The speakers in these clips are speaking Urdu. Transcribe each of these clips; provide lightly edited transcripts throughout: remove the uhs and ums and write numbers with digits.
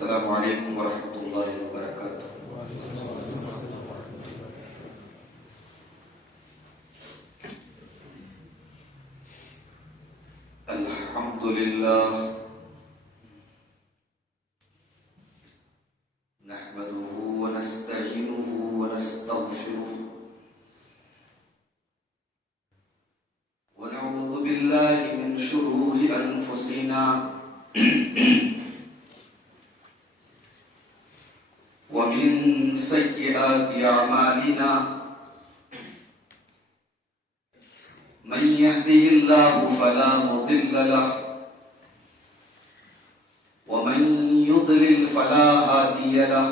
السلام علیکم ورحمۃ اللہ وبرکاتہ۔ الحمد للہ نحمده ونستعینه ونستغفره ونعوذ باللہ من شرور انفسنا ومن سيئات أعمالنا من يهده الله فلا مضل له ومن يضلل فلا هادي له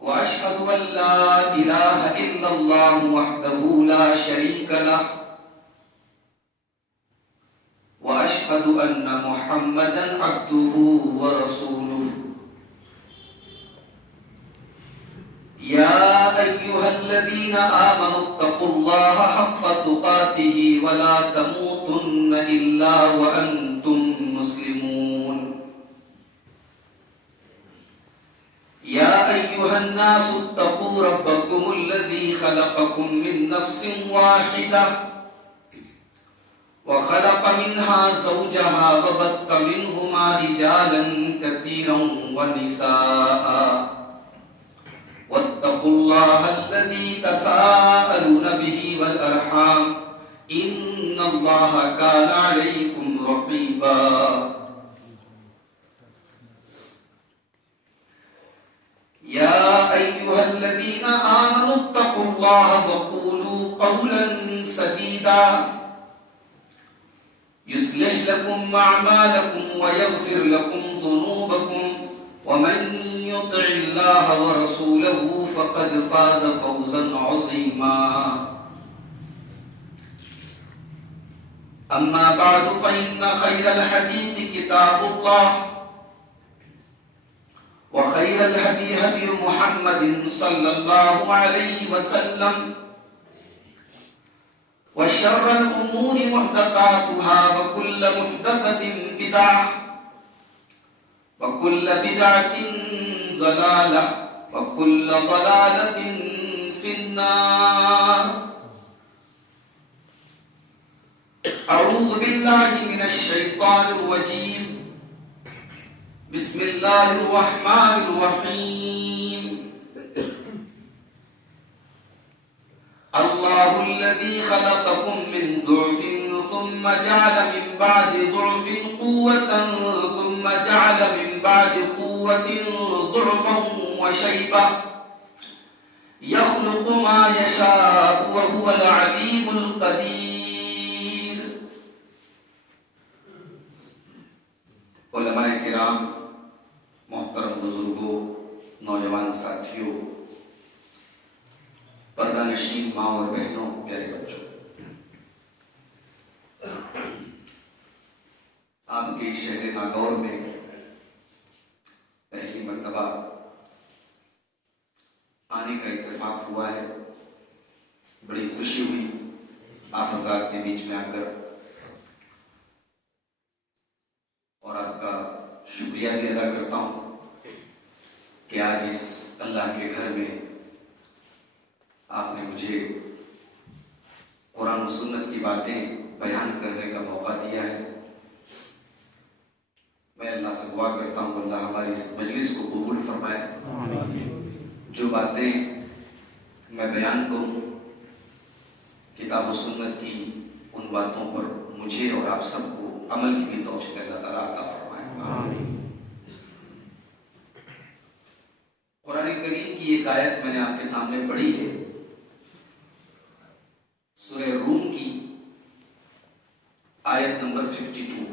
وأشهد أن لا إله إلا الله وحده لا شريك له وأشهد أن محمدا عبده ورسوله يا أيها الذين آمنوا اتقوا الله حق تقاته ولا تموتن إلا وأنتم مسلمون يا أيها الناس اتقوا ربكم الذي خلقكم من نفس واحدة وخلق منها زوجها وبث منهما رجالا كثيرا ونساء واتقوا الله الذي تساءلون به والأرحام إن الله كان عليكم رقيبا يا أيها الذين آمنوا اتقوا الله وقولوا قولا سديدا يصلح لكم أعمالكم ويغفر لكم ذنوبكم ومن يطع الله ورسوله فقد فاز فوزا عظيما أما بعد فإن خير الحديث كتاب الله وخير الهدي هدي محمد صلى الله عليه وسلم وشر الأمور محدثاتها وكل محدثة بدعة وكل بدعة ضلالة وكل ضلالة في النار أعوذ بالله من الشيطان الرجيم بسم الله الرحمن الرحيم الله الذي خلقكم من ضعف ثم جعل من بعد ضعف قوة ثم جعل من بعد قوة ضعفا وشيبة يخلق ما يشاء وهو العليم القدير۔ علماء کرام، محترم بزرگوں، نوجوان ساتھیوں، پردہ نشین ماں اور بہنوں، پیارے بچوں، آپ کے شہر ناگور میں پہلی مرتبہ آنے کا اتفاق ہوا ہے۔ بڑی خوشی ہوئی آپ حضرات کے بیچ میں آ کر، اور آپ کا شکریہ بھی ادا کرتا ہوں کہ آج اس اللہ کے گھر میں آپ نے مجھے قرآن و سنت کی باتیں بیان کرنے کا موقع دیا ہے۔ میں اللہ سے دعا کرتا ہوں اللہ ہماری اس مجلس کو قبول فرمائے۔ جو باتیں میں بیان کروں کتاب و سنت کی، ان باتوں پر مجھے اور آپ سب کو عمل کی بھی توفیق اللہ تعالیٰ عطا فرمائے۔ قرآن کریم کی ایک آیت میں نے آپ کے سامنے پڑھی ہے، سورہ روم کی آیت نمبر 52۔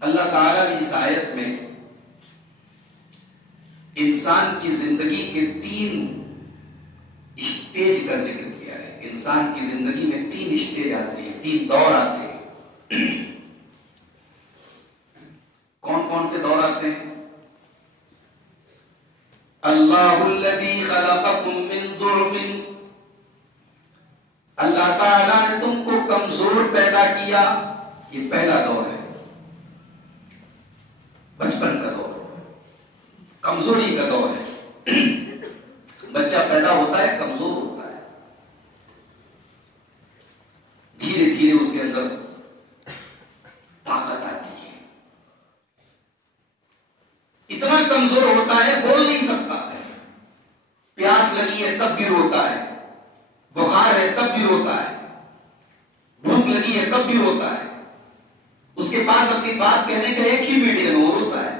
اللہ تعالیٰ نے اس آیت میں انسان کی زندگی کے 3 اسٹیج کا ذکر کیا ہے۔ انسان کی زندگی میں 3 اسٹیج آتے ہیں، 3 دور آتے ہیں۔ کون کون سے دور آتے ہیں؟ اللہ الذی خلقکم من ضعف، اللہ تعالیٰ نے تم کو کمزور پیدا کیا، یہ پہلا دور ہے، بچپن کا دور، کمزوری کا دور ہے۔ بچہ پیدا ہوتا ہے کمزور ہوتا ہے، دھیرے دھیرے اس کے اندر طاقت آتی ہے، اتنا کمزور ہوتا ہے بول نہیں سکتا ہے، پیاس لگی ہے تب بھی روتا ہے، بخار ہے تب بھی روتا ہے، بھوک لگی ہے تب بھی روتا ہے، اس کے پاس اپنی بات کہنے کا ایک ہی میڈیم وہ روتا ہے،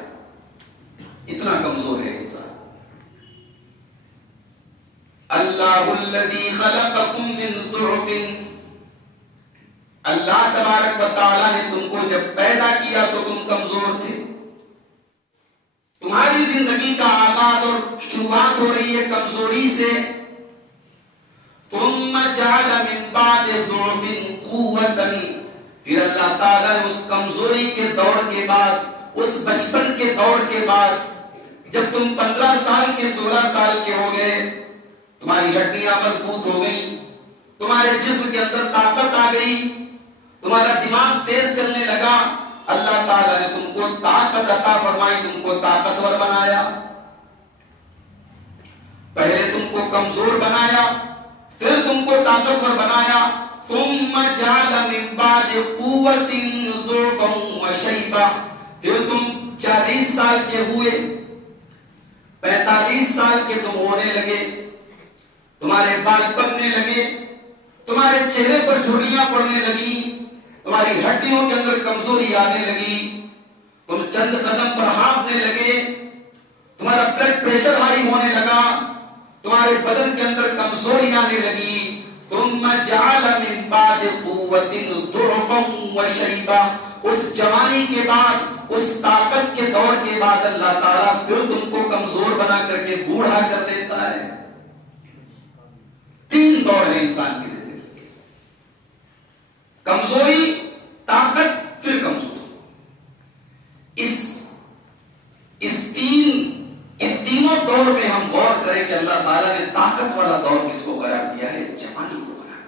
اتنا کمزور ہے انسان۔ اللہ الذی خلقکم من ضعف، اللہ تبارک و تعالیٰ نے تم کو جب پیدا کیا تو تم کمزور تھے، تمہاری زندگی کا آغاز اور شروعات ہو رہی ہے کمزوری سے، ثم جعل من بعد ضعف قوة، پھر اللہ تعالیٰ نے اس کمزوری کے دور کے بعد، اس بچپن کے دور کے بعد، جب تم 15 سال کے 16 سال کے ہو گئے، تمہاری ہڈیاں مضبوط ہو گئی، تمہارے جسم کے اندر طاقت آ گئی، تمہارا دماغ تیز چلنے لگا، اللہ تعالیٰ نے تم کو طاقت عطا فرمائی، تم کو طاقتور بنایا۔ پہلے تم کو کمزور بنایا، پھر تم کو طاقتور بنایا، ثم جعل من بعد قوة ضعفا وشيبة، پھر تم 40 سال کے ہوئے، 45 سال کے تم ہونے لگے، تمہارے بال پکنے لگے، تمہارے چہرے پر جھریاں پڑنے لگی، تمہاری ہڈیوں کے اندر کمزوری آنے لگی، تم چند قدم پر ہانپنے لگے، تمہارا بلڈ پریشر ہائی ہونے لگا، تمہارے بدن کے اندر کمزوری آنے لگی، ثم جعل من بعد قوة ضعفا وشيبة، اس جوانی کے بعد، اس طاقت کے دور کے بعد اللہ تعالیٰ پھر تم کو کمزور بنا کر کے بوڑھا کر دیتا ہے۔ 3 دور ہے انسان کی زندگی کے، کمزوری، طاقت، پھر کمزوری۔ ان تینوں دور میں ہم غور کریں کہ اللہ تعالیٰ نے طاقت والا دور کس کو قرار دیا ہے؟ جوانی کو قرار دیا۔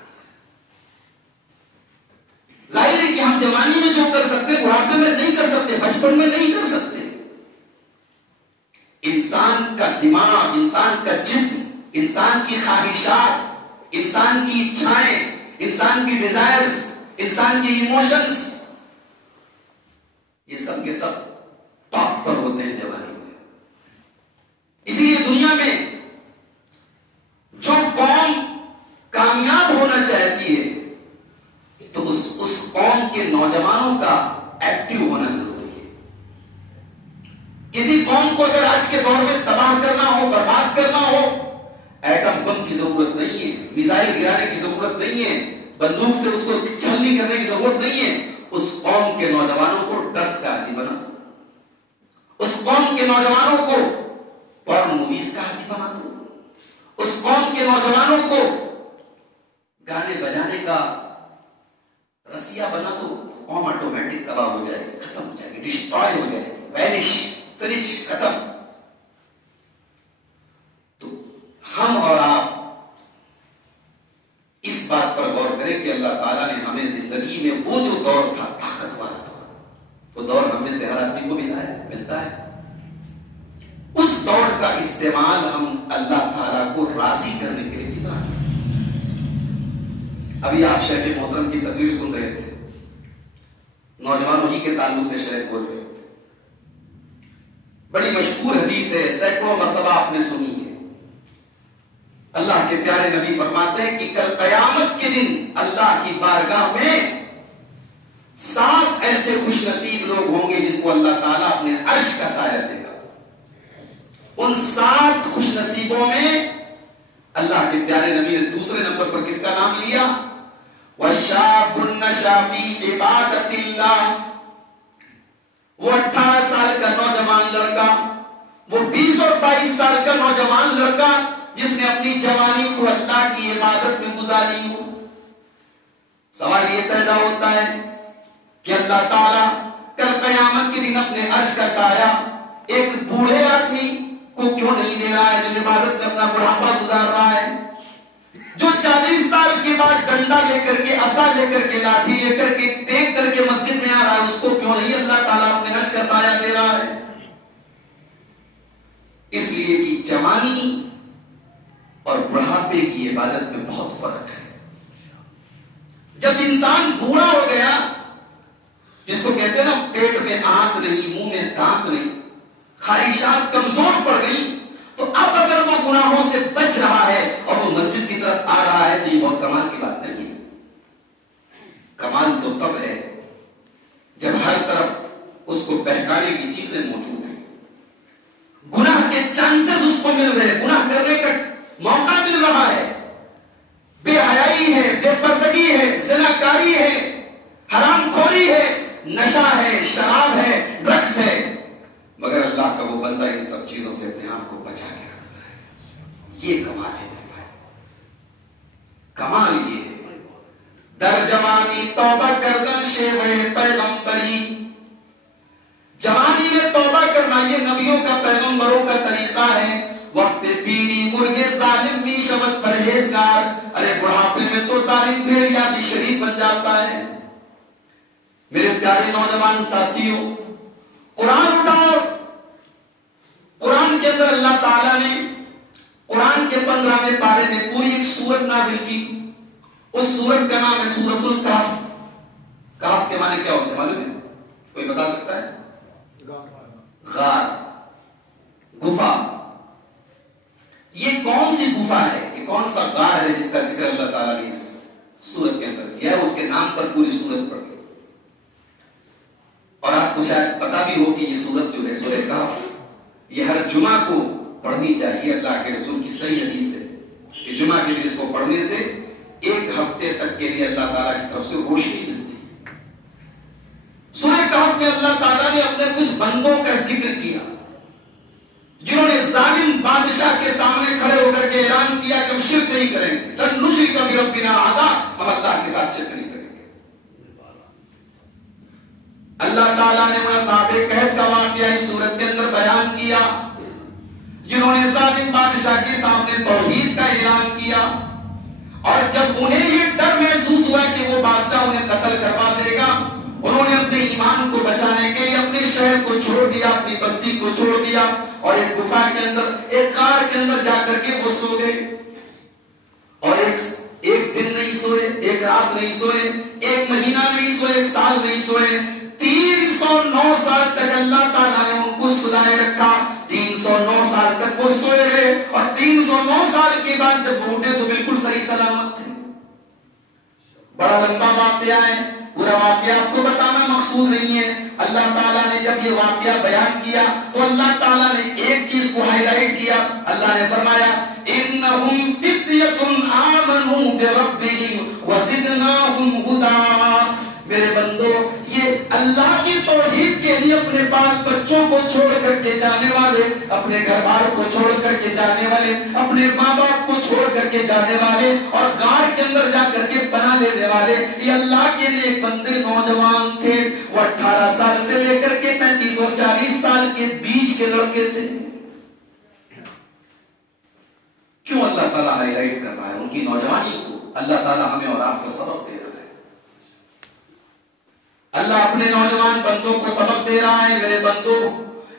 ظاہر ہے کہ ہم جوانی میں جو کر سکتے بڑھاپے میں نہیں کر سکتے، بچپن میں نہیں کر سکتے۔ انسان کا دماغ، انسان کا جسم، انسان کی خواہشات، انسان کی اچھائیں، انسان کی ڈیزائرز، انسان کی ایموشنز، یہ سب کے سب ٹاپ پر ہوتے ہیں جوانی میں۔ اسی لیے دنیا میں جو قوم کامیاب ہونا چاہتی ہے تو اس قوم کے نوجوانوں کا ایکٹیو ہونا ضروری ہے۔ کسی قوم کو اگر آج کے دور میں تباہ کرنا ہو، برباد کرنا ہو، ایٹم بم کی ضرورت نہیں ہے، میزائل گرانے کی ضرورت نہیں ہے، بندوق سے اس کو چھلنی کرنے کی ضرورت نہیں ہے، اس قوم کے نوجوانوں کو ڈرگس کا عادی بنا دو، اس قوم کے نوجوانوں کو پورن موویز کا عادی بنا دو، اس قوم کے نوجوانوں کو گانے بجانے کا رسیا بنا دو، قوم آٹومیٹک تباہ ہو جائے گی، ختم ہو جائے گی، ڈسٹرائے ہو جائے گی، وینش، فنش، ختم۔ تو ہم اور آپ اس بات پر غور کریں کہ اللہ تعالیٰ نے ہمیں زندگی میں وہ جو دور تھا طاقت والا دور، وہ دور ہم میں سے ہر آدمی کو ملتا ہے، اس دور کا استعمال ہم اللہ تعالیٰ کو راضی کرنے کے لیے کتنا ہے۔ ابھی آپ شیخ محترم کی تقریر سن رہے تھے، نوجوانوں ہی کے تعلق سے شیخ بول رہے تھے، بڑی مشہور حدیث ہے، سینکڑوں مرتبہ آپ نے سنی ہے۔ اللہ کے پیارے نبی فرماتے ہیں کہ کل قیامت کے دن اللہ کی بارگاہ میں 7 ایسے خوش نصیب لوگ ہوں گے جن کو اللہ تعالیٰ اپنے عرش کا سایہ دے گا۔ ان 7 خوش نصیبوں میں اللہ کے پیارے نبی نے دوسرے نمبر پر کس کا نام لیا؟ وَشَابٌ نَشَأَ فِي عِبَادَةِ اللَّهِ، وہ 18 سال کا نوجوان لڑکا، وہ 20 اور 22 سال کا نوجوان لڑکا جس نے اپنی جوانی کو اللہ کی عبادت میں گزاری ہو۔ سوال یہ پیدا ہوتا ہے کہ اللہ تعالیٰ کل قیامت کے دن اپنے عرش کا سایہ ایک بوڑھے آدمی کو کیوں نہیں دے رہا ہے جو عبادت میں اپنا بڑھاپا گزار رہا ہے، جو 40 سال کے بعد ڈنڈا لے کر کے، عصا لے کر کے، لاٹھی لے کر کے، دیکھ کر کے مسجد اور بڑھاپے کی عبادت میں بہت فرق ہے. جب انسان بوڑھا ہو گیا، جس کو کہتے ہیں نا پیٹ میں آنت نہیں، منہ میں دانت نہیں، خواہشات کمزور پڑ گئی، تو اب اگر وہ گناہوں سے بچ رہا ہے اور وہ مسجد کی طرف آ رہا ہے تو یہ بہت کمال کی بات نہیں ہے. کمال تو تب ہے جب ہر طرف اس کو بہکانے کی چیزیں موجود ہیں، گناہ کے چانسز اس کو مل رہے ہیں، گناہ کرنے کا موقع مل رہا ہے، بے حیائی ہے، بے پردگی ہے، زناکاری ہے، حرام خوری ہے، نشہ ہے، شراب ہے، ڈرگس ہے، مگر اللہ کا وہ بندہ ان سب چیزوں سے اپنے آپ کو بچا کے رکھتا ہے. یہ کمال ہے. کمال یہ ہے در جوانی توبہ کردن شیوے پیغمبری. جوانی میں توبہ کرنا یہ نبیوں کا، پیغمبروں کا طریقہ ہے. وقت پیری مرغے ظالم بھی شبت پرہیزگار. ارے بڑھاپے میں تو ظالم بھیڑیا بھی شریف بن جاتا ہے. میرے پیارے نوجوان ساتھیوں، قرآن اٹھاؤ. قرآن کے اندر اللہ تعالیٰ نے قرآن کے 15ویں پارے میں پوری ایک سورت نازل کی. اس سورت کا نام ہے سورۃ الکہف. کہف کے معنی کیا ہوتے ہیں معلوم ہے؟ کوئی بتا سکتا ہے؟ غار، گفا. یہ کون سی گفا ہے، یہ کون سا غار ہے جس کا ذکر اللہ تعالیٰ نے اس سورت کے اندر کیا ہے؟ اس کے نام پر پوری سورت پڑھ گئی. اور آپ کو شاید پتا بھی ہو کہ یہ سورت جو ہے سورہ کہف، یہ ہر جمعہ کو پڑھنی چاہیے. اللہ کے رسول کی صحیح حدیث ہے کہ جمعہ کے دن اس کو پڑھنے سے ایک ہفتے تک کے لیے اللہ تعالیٰ کی طرف سے روشنی ملتی ہے. سورہ کہف میں اللہ تعالیٰ نے اپنے کچھ بندوں کا ذکر کیا جنہوں نے ظالم بادشاہ کے سامنے کھڑے ہو کر کے اعلان کیا کہ ہم شرک نہیں کریں گے. لن نشرک بربنا احدا، ہم اللہ کے ساتھ شرک نہیں کریں گے. اللہ تعالیٰ نے انہیں اصحاب کہف کا واقعہ اس سورت کے اندر بیان کیا جنہوں نے ظالم بادشاہ کے سامنے توحید کا اعلان کیا. اور جب انہیں یہ ڈر محسوس ہوا کہ وہ بادشاہ انہیں قتل کروا دے گا، انہوں نے اپنے ایمان کو بچانے کے لیے اپنے شہر کو چھوڑ دیا، اپنی بستی کو چھوڑ دیا اور ایک گفا کے اندر، ایک غار کے اندر جا کر کے وہ سو گئے. اور ایک دن نہیں سوئے، ایک رات نہیں سوئے، ایک مہینہ نہیں سوئے، ایک سال نہیں سوئے. 309 سال تک اللہ تعالیٰ نے ان کو سلائے رکھا. 309 سال تک وہ سوئے رہے اور 309 سال کے بعد جب اٹھے تو بالکل صحیح سلامت تھے. بڑا لمبا واقعہ ہے، پورا واقعہ آپ کو بتانا مقصود نہیں ہے. اللہ تعالیٰ نے جب یہ واقعہ بیان کیا تو اللہ تعالیٰ نے ایک چیز کو ہائی لائٹ کیا. اللہ نے فرمایا انہم فتیۃ آمنوا بربہم وزدناہم ھدی. میرے بندو، یہ اللہ کی توحید کے لیے اپنے بال بچوں کو چھوڑ کر کے جانے والے، اپنے گھر بار کو چھوڑ کر کے جانے والے، اپنے ماں باپ کو چھوڑ کر کے جانے والے اور غار کے اندر جا کر کے پناہ لینے والے، یہ اللہ کے نیک بندے نوجوان تھے. وہ 18 سال سے لے کر کے 35 اور 40 سال کے بیچ کے لڑکے تھے. کیوں اللہ تعالیٰ ہائی لائٹ کر رہا ہے ان کی نوجوانی کو؟ اللہ تعالیٰ ہمیں اور آپ کو سبق دے رہا ہے. اللہ اپنے نوجوان بندوں کو سبق دے رہا ہے. میرے بندوں،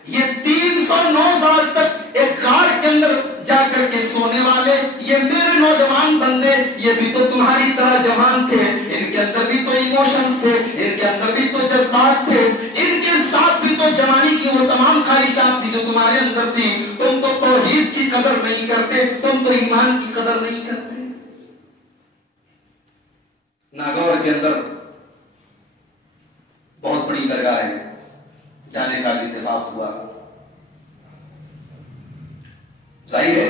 یہ 309 سال تک ایک غار کے اندر جا کر کے سونے والے یہ میرے نوجوان بندے، یہ بھی تو تمہاری طرح جوان تھے. ان کے اندر بھی تو ایموشنز تھے، ان کے اندر بھی تو جذبات تھے، ان کے ساتھ بھی تو جوانی کی وہ تمام خواہشات تھی جو تمہارے اندر تھی. تم تو توحید کی قدر نہیں کرتے، تم تو ایمان کی قدر نہیں کرتے. ناگور کے اندر بہت بڑی درگاہ ہے، جانے کا اتفاق ہوا. ظاہر ہے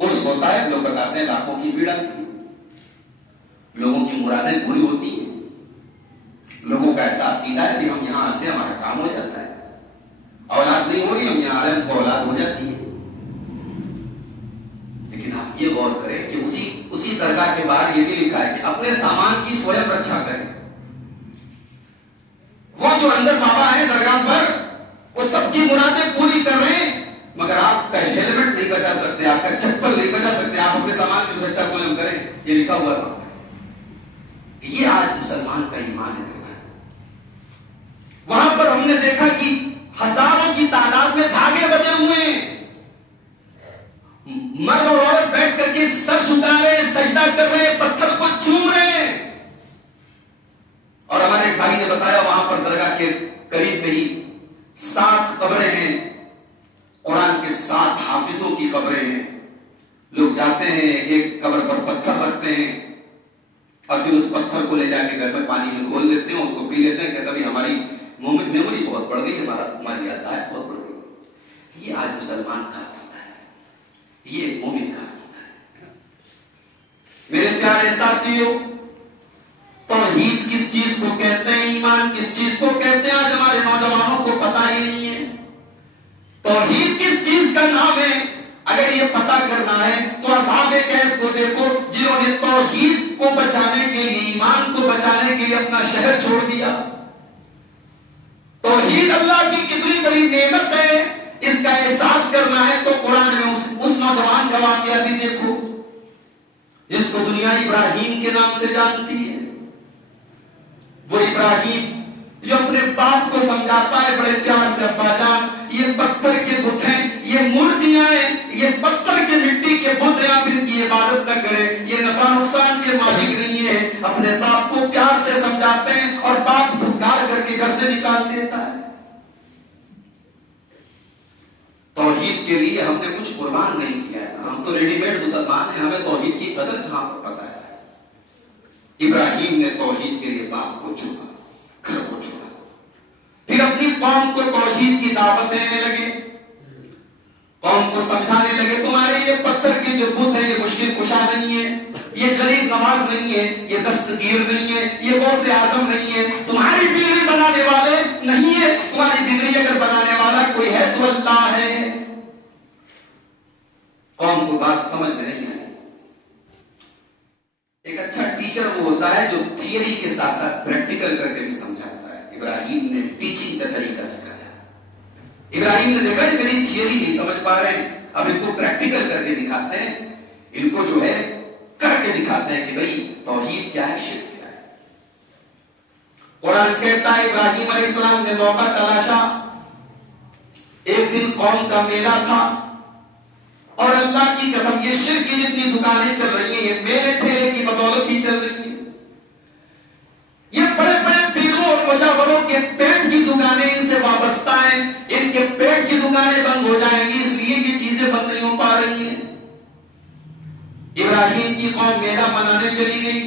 عرس ہوتا ہے، لوگ بتاتے ہیں لاکھوں کی بھیڑ آتی ہے، لوگوں کی مرادیں پوری ہوتی ہیں، لوگوں کا ایسا عقیدہ ہے کہ ہم یہاں آتے ہیں ہمارا کام ہو جاتا ہے، اولاد نہیں ہو رہی ہم یہاں آ رہے ہیں ہم کو اولاد ہو جاتی ہے. لیکن آپ یہ غور کریں کہ اسی درگاہ کے باہر یہ بھی لکھا ہے کہ اپنے سامان کی سوئم رکشا کریں. وہ جو اندر بابا ہیں درگاہ پر وہ سب کی مرادیں پوری کر رہے ہیں، مگر آپ کا ہیلمٹ نہیں بچا سکتے، آپ کا چپل نہیں بچا سکتے، آپ اپنے سامان کی سرکشا سوئم کریں. یہ لکھا ہوا ہے. یہ آج مسلمان کا ایمان ہے. وہاں پر ہم نے دیکھا کہ ہزاروں کی تعداد میں دھاگے بندھے ہوئے ہیں مرد اور عورت بیٹھ کر کے سر جھکا رہے ہیں، سجدہ کر رہے ہیں، پتھر کو چوم رہے ہیں. اور ہمارے ایک بھائی نے بتایا وہاں پر درگاہ کے قریب میں ہی 7 قبریں ہیں، قرآن کے 7 حافظوں کی قبریں ہیں. لوگ جاتے ہیں، ایک قبر پر پتھر رکھتے ہیں اور پھر اس پتھر کو لے جا کے گھر میں پانی میں گھول لیتے ہیں، اس کو پی لیتے ہیں. کہتے ہیں ہماری میموری بہت بڑھ گئی، ہماری یادداشت بہت بڑھ گئی. یہ آج مسلمان کا ہوتا ہے، یہ مومن کا ہوتا ہے. میرے پیارے ساتھیوں، توحید کس چیز کو کہتے ہیں، ایمان کس چیز کو کہتے ہیں، آج ہمارے نوجوانوں کو پتہ ہی نہیں ہے. توحید کس چیز کا نام ہے؟ اگر یہ پتہ کرنا ہے تو اصحاب کہف کو دیکھو، جنہوں نے توحید کو بچانے کے لیے، ایمان کو بچانے کے لیے اپنا شہر چھوڑ دیا. توحید اللہ کی کتنی بڑی نعمت ہے، اس کا احساس کرنا ہے تو قرآن میں اس نوجوان کا واقعہ بھی دیکھو جس کو دنیا ابراہیم کے نام سے جانتی ہے. وہ ابراہیم جو اپنے باپ کو سمجھاتا ہے بڑے پیار سے، ابا جان یہ پتھر کے بت ہیں، یہ مورتیاں ہیں، یہ پتھر کے مٹی کے بت ہیں، آپ ان کی عبادت نہ کریں، یہ نفع نقصان کے مالک نہیں ہے. اپنے باپ کو پیار سے سمجھاتے ہیں اور باپ دھکار کر کے گھر سے نکال دیتا ہے. توحید کے لیے ہم نے کچھ قربان نہیں کیا ہے، ہم تو ریڈی میڈ مسلمان ہیں، ہمیں توحید کی قدر کہاں پر پتہ ہے. ابراہیم نے توحید کے لیے باپ کو چھوڑا، گھر کو چھوڑا، پھر اپنی قوم کو توحید کی دعوت دینے لگے. قوم کو سمجھانے لگے تمہارے یہ پتھر کے جو بت ہیں یہ مشکل کشا نہیں ہے، یہ غریب نواز نہیں ہے، یہ دستگیر نہیں ہے، یہ غوث اعظم نہیں ہے، تمہاری بگڑی بنانے والے نہیں ہے. تمہاری بگڑی اگر بنانے والا کوئی ہے تو اللہ ہے. قوم کو بات سمجھ میں نہیں آئی. ایک اچھا ٹیچر وہ ہوتا ہے جو تھیوری کے ساتھ ساتھ پریکٹیکل کر کے بھی سمجھاتا ہے. ابراہیم نے ٹیچنگ کا طریقہ سکھایا. ابراہیم نے دیکھا کہ میری تھیوری نہیں سمجھ پا رہے ہیں، اب ان کو پریکٹیکل کر کے دکھاتے ہیں، ان کو جو ہے کر کے دکھاتے ہیں کہ بھئی توحید کیا ہے، شرک کیا ہے. قرآن کہتا ہے ابراہیم علیہ السلام نے موقع تلاشا. ایک دن قوم کا میلہ تھا اور اللہ کی قسم یہ شرک کی جتنی دکانیں چل رہی ہیں یہ میلے ٹھیلے کی بدولت ہی چل رہی ہیں. یہ بڑے بڑے پیروں اور مجاوروں کے پیٹ کی دکانیں ان سے وابستہ ہیں، ان کے پیٹ کی دکانیں بند ہو جائیں گی، اس لیے یہ چیزیں بند نہیں ہو پا رہی ہیں. ابراہیم کی قوم میلہ منانے چلی گئی.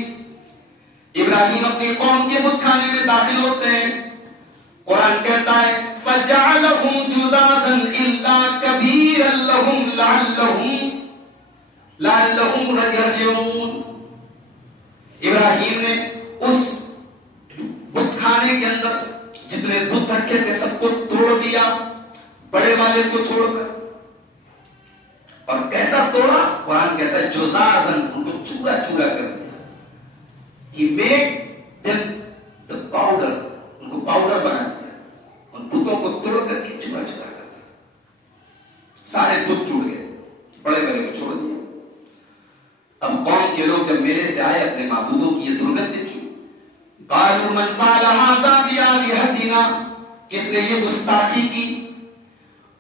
ابراہیم اپنی قوم کے بت خانے میں داخل ہوتے ہیں. قرآن کہتا ہے فَجَعَلَهُمْ جُذَاذًا إِلَّا كَبِيرًا لَهُمْ لَعَلَّهُمْ يَرْجِعُونَ. ابراہیم نے اس بت خانے کے اندر جتنے بت رکھے تھے سب کو توڑ دیا، بڑے والے کو چھوڑ کر. اور کیسا توڑا؟ قرآن کہتا ہے جزازن، ان کو چورا چورا کر دیا. He made them the powder، ان کو پاؤڈر بنا دیا. ان بتوں کو توڑ کر کے چورا چورا کر دیا. سارے بت ٹوٹ گئے، بڑے بڑے کو چھوڑ دیا. اب قوم کے لوگ جب میلے سے آئے اپنے معبودوں کی یہ درگت دیکھی. قالوا من فعل هذا بآلهتنا، کس نے یہ گستاخی کی؟